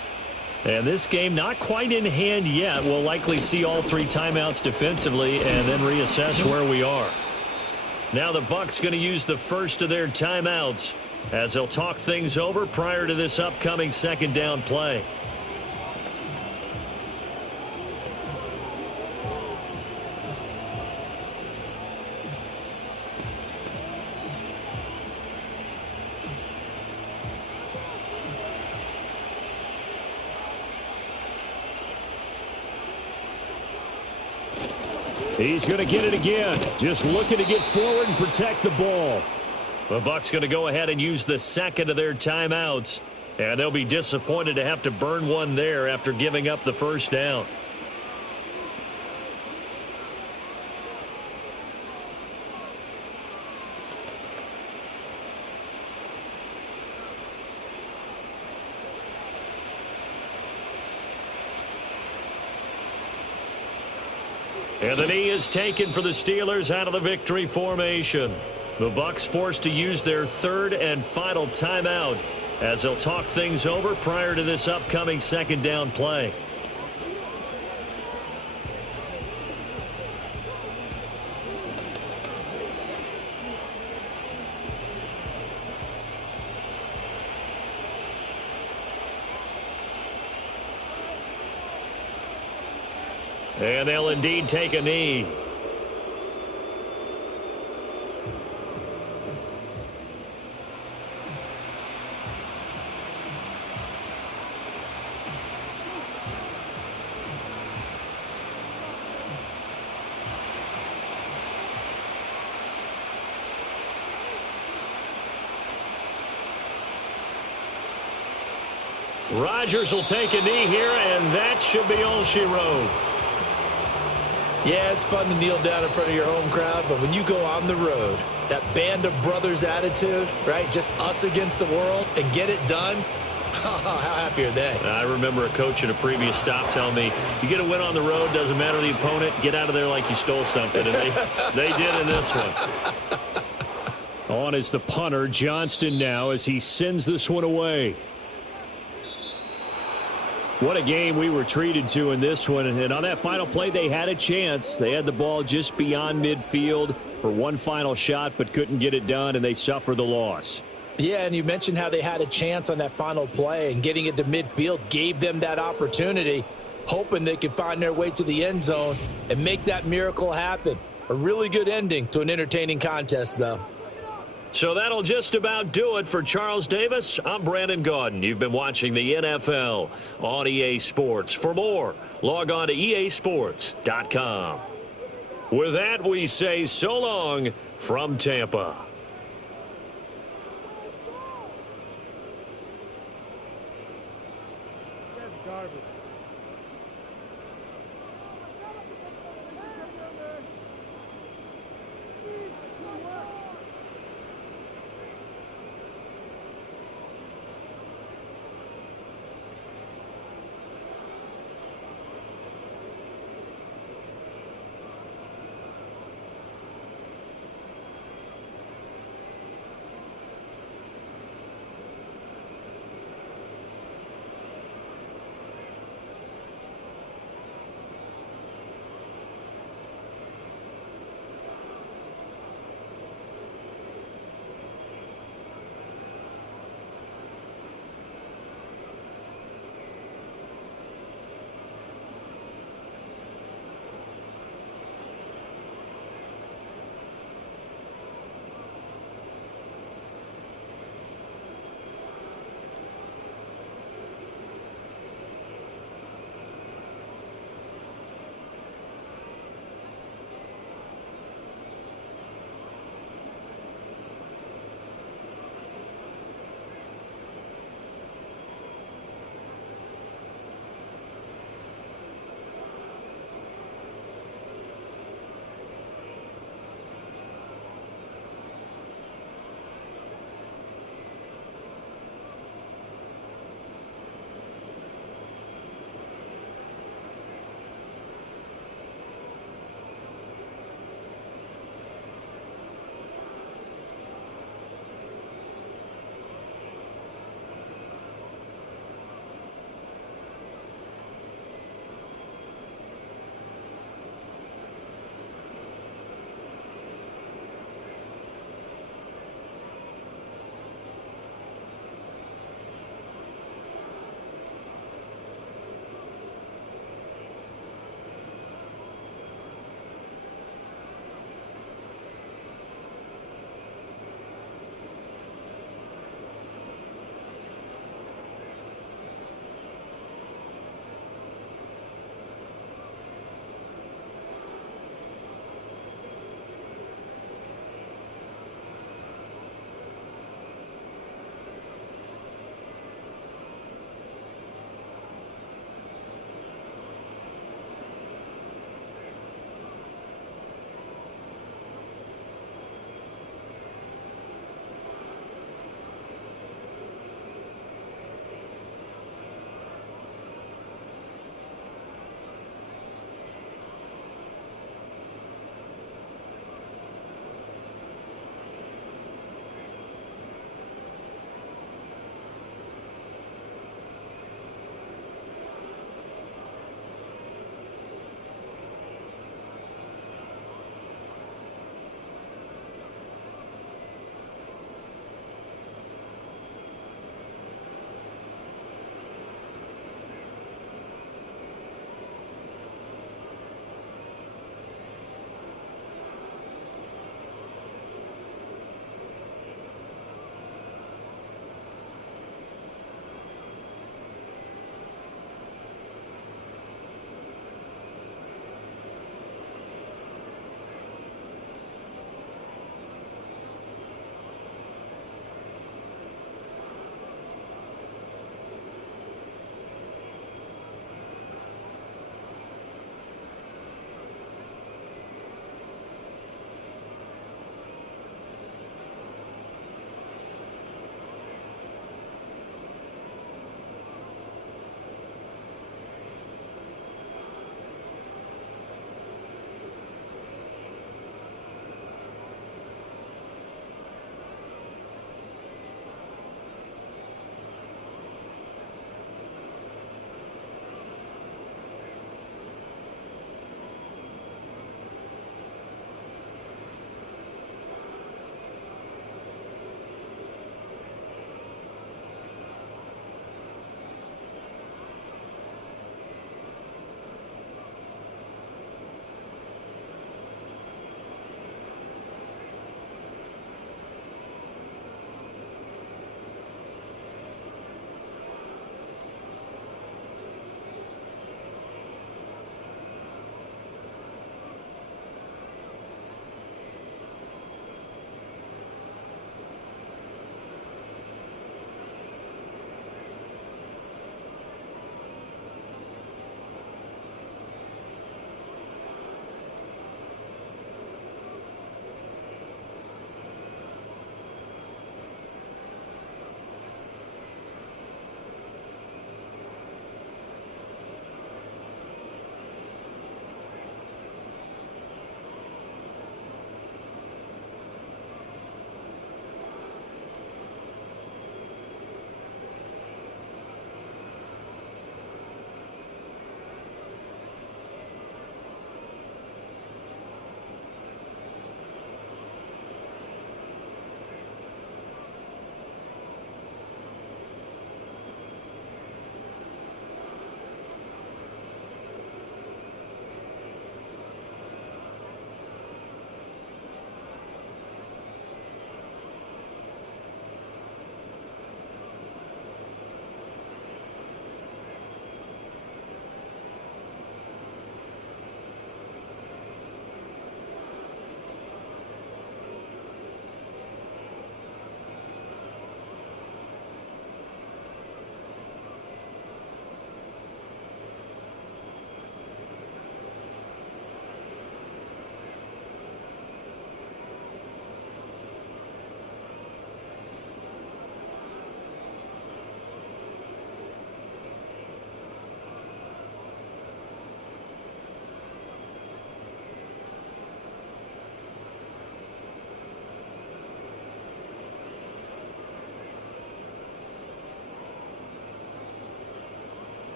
And this game not quite in hand yet. We'll likely see all 3 timeouts defensively and then reassess where we are. Now the Bucs going to use the first of their timeouts as they'll talk things over prior to this upcoming second down play. He's going to get it again. Just looking to get forward and protect the ball. The Bucs going to go ahead and use the second of their timeouts. And they'll be disappointed to have to burn one there after giving up the first down. And the knee is taken for the Steelers out of the victory formation. The Bucs forced to use their third and final timeout as they'll talk things over prior to this upcoming second down play. And they'll indeed take a knee. Rodgers will take a knee here, and that should be all she wrote. Yeah, it's fun to kneel down in front of your home crowd, but when you go on the road, that band of brothers attitude, right, just us against the world, and get it done, how happy are they? I remember a coach at a previous stop telling me, you get a win on the road, doesn't matter the opponent, get out of there like you stole something, and they did in this one. On is the punter, Johnston now, as he sends this one away. What a game we were treated to in this one. And on that final play, they had a chance. They had the ball just beyond midfield for one final shot, but couldn't get it done, and they suffered the loss. Yeah, and you mentioned how they had a chance on that final play, and getting it to midfield gave them that opportunity, hoping they could find their way to the end zone and make that miracle happen. A really good ending to an entertaining contest, though. So that'll just about do it for Charles Davis. I'm Brandon Gaudin. You've been watching the NFL on EA Sports. For more, log on to easports.com. With that, we say so long from Tampa.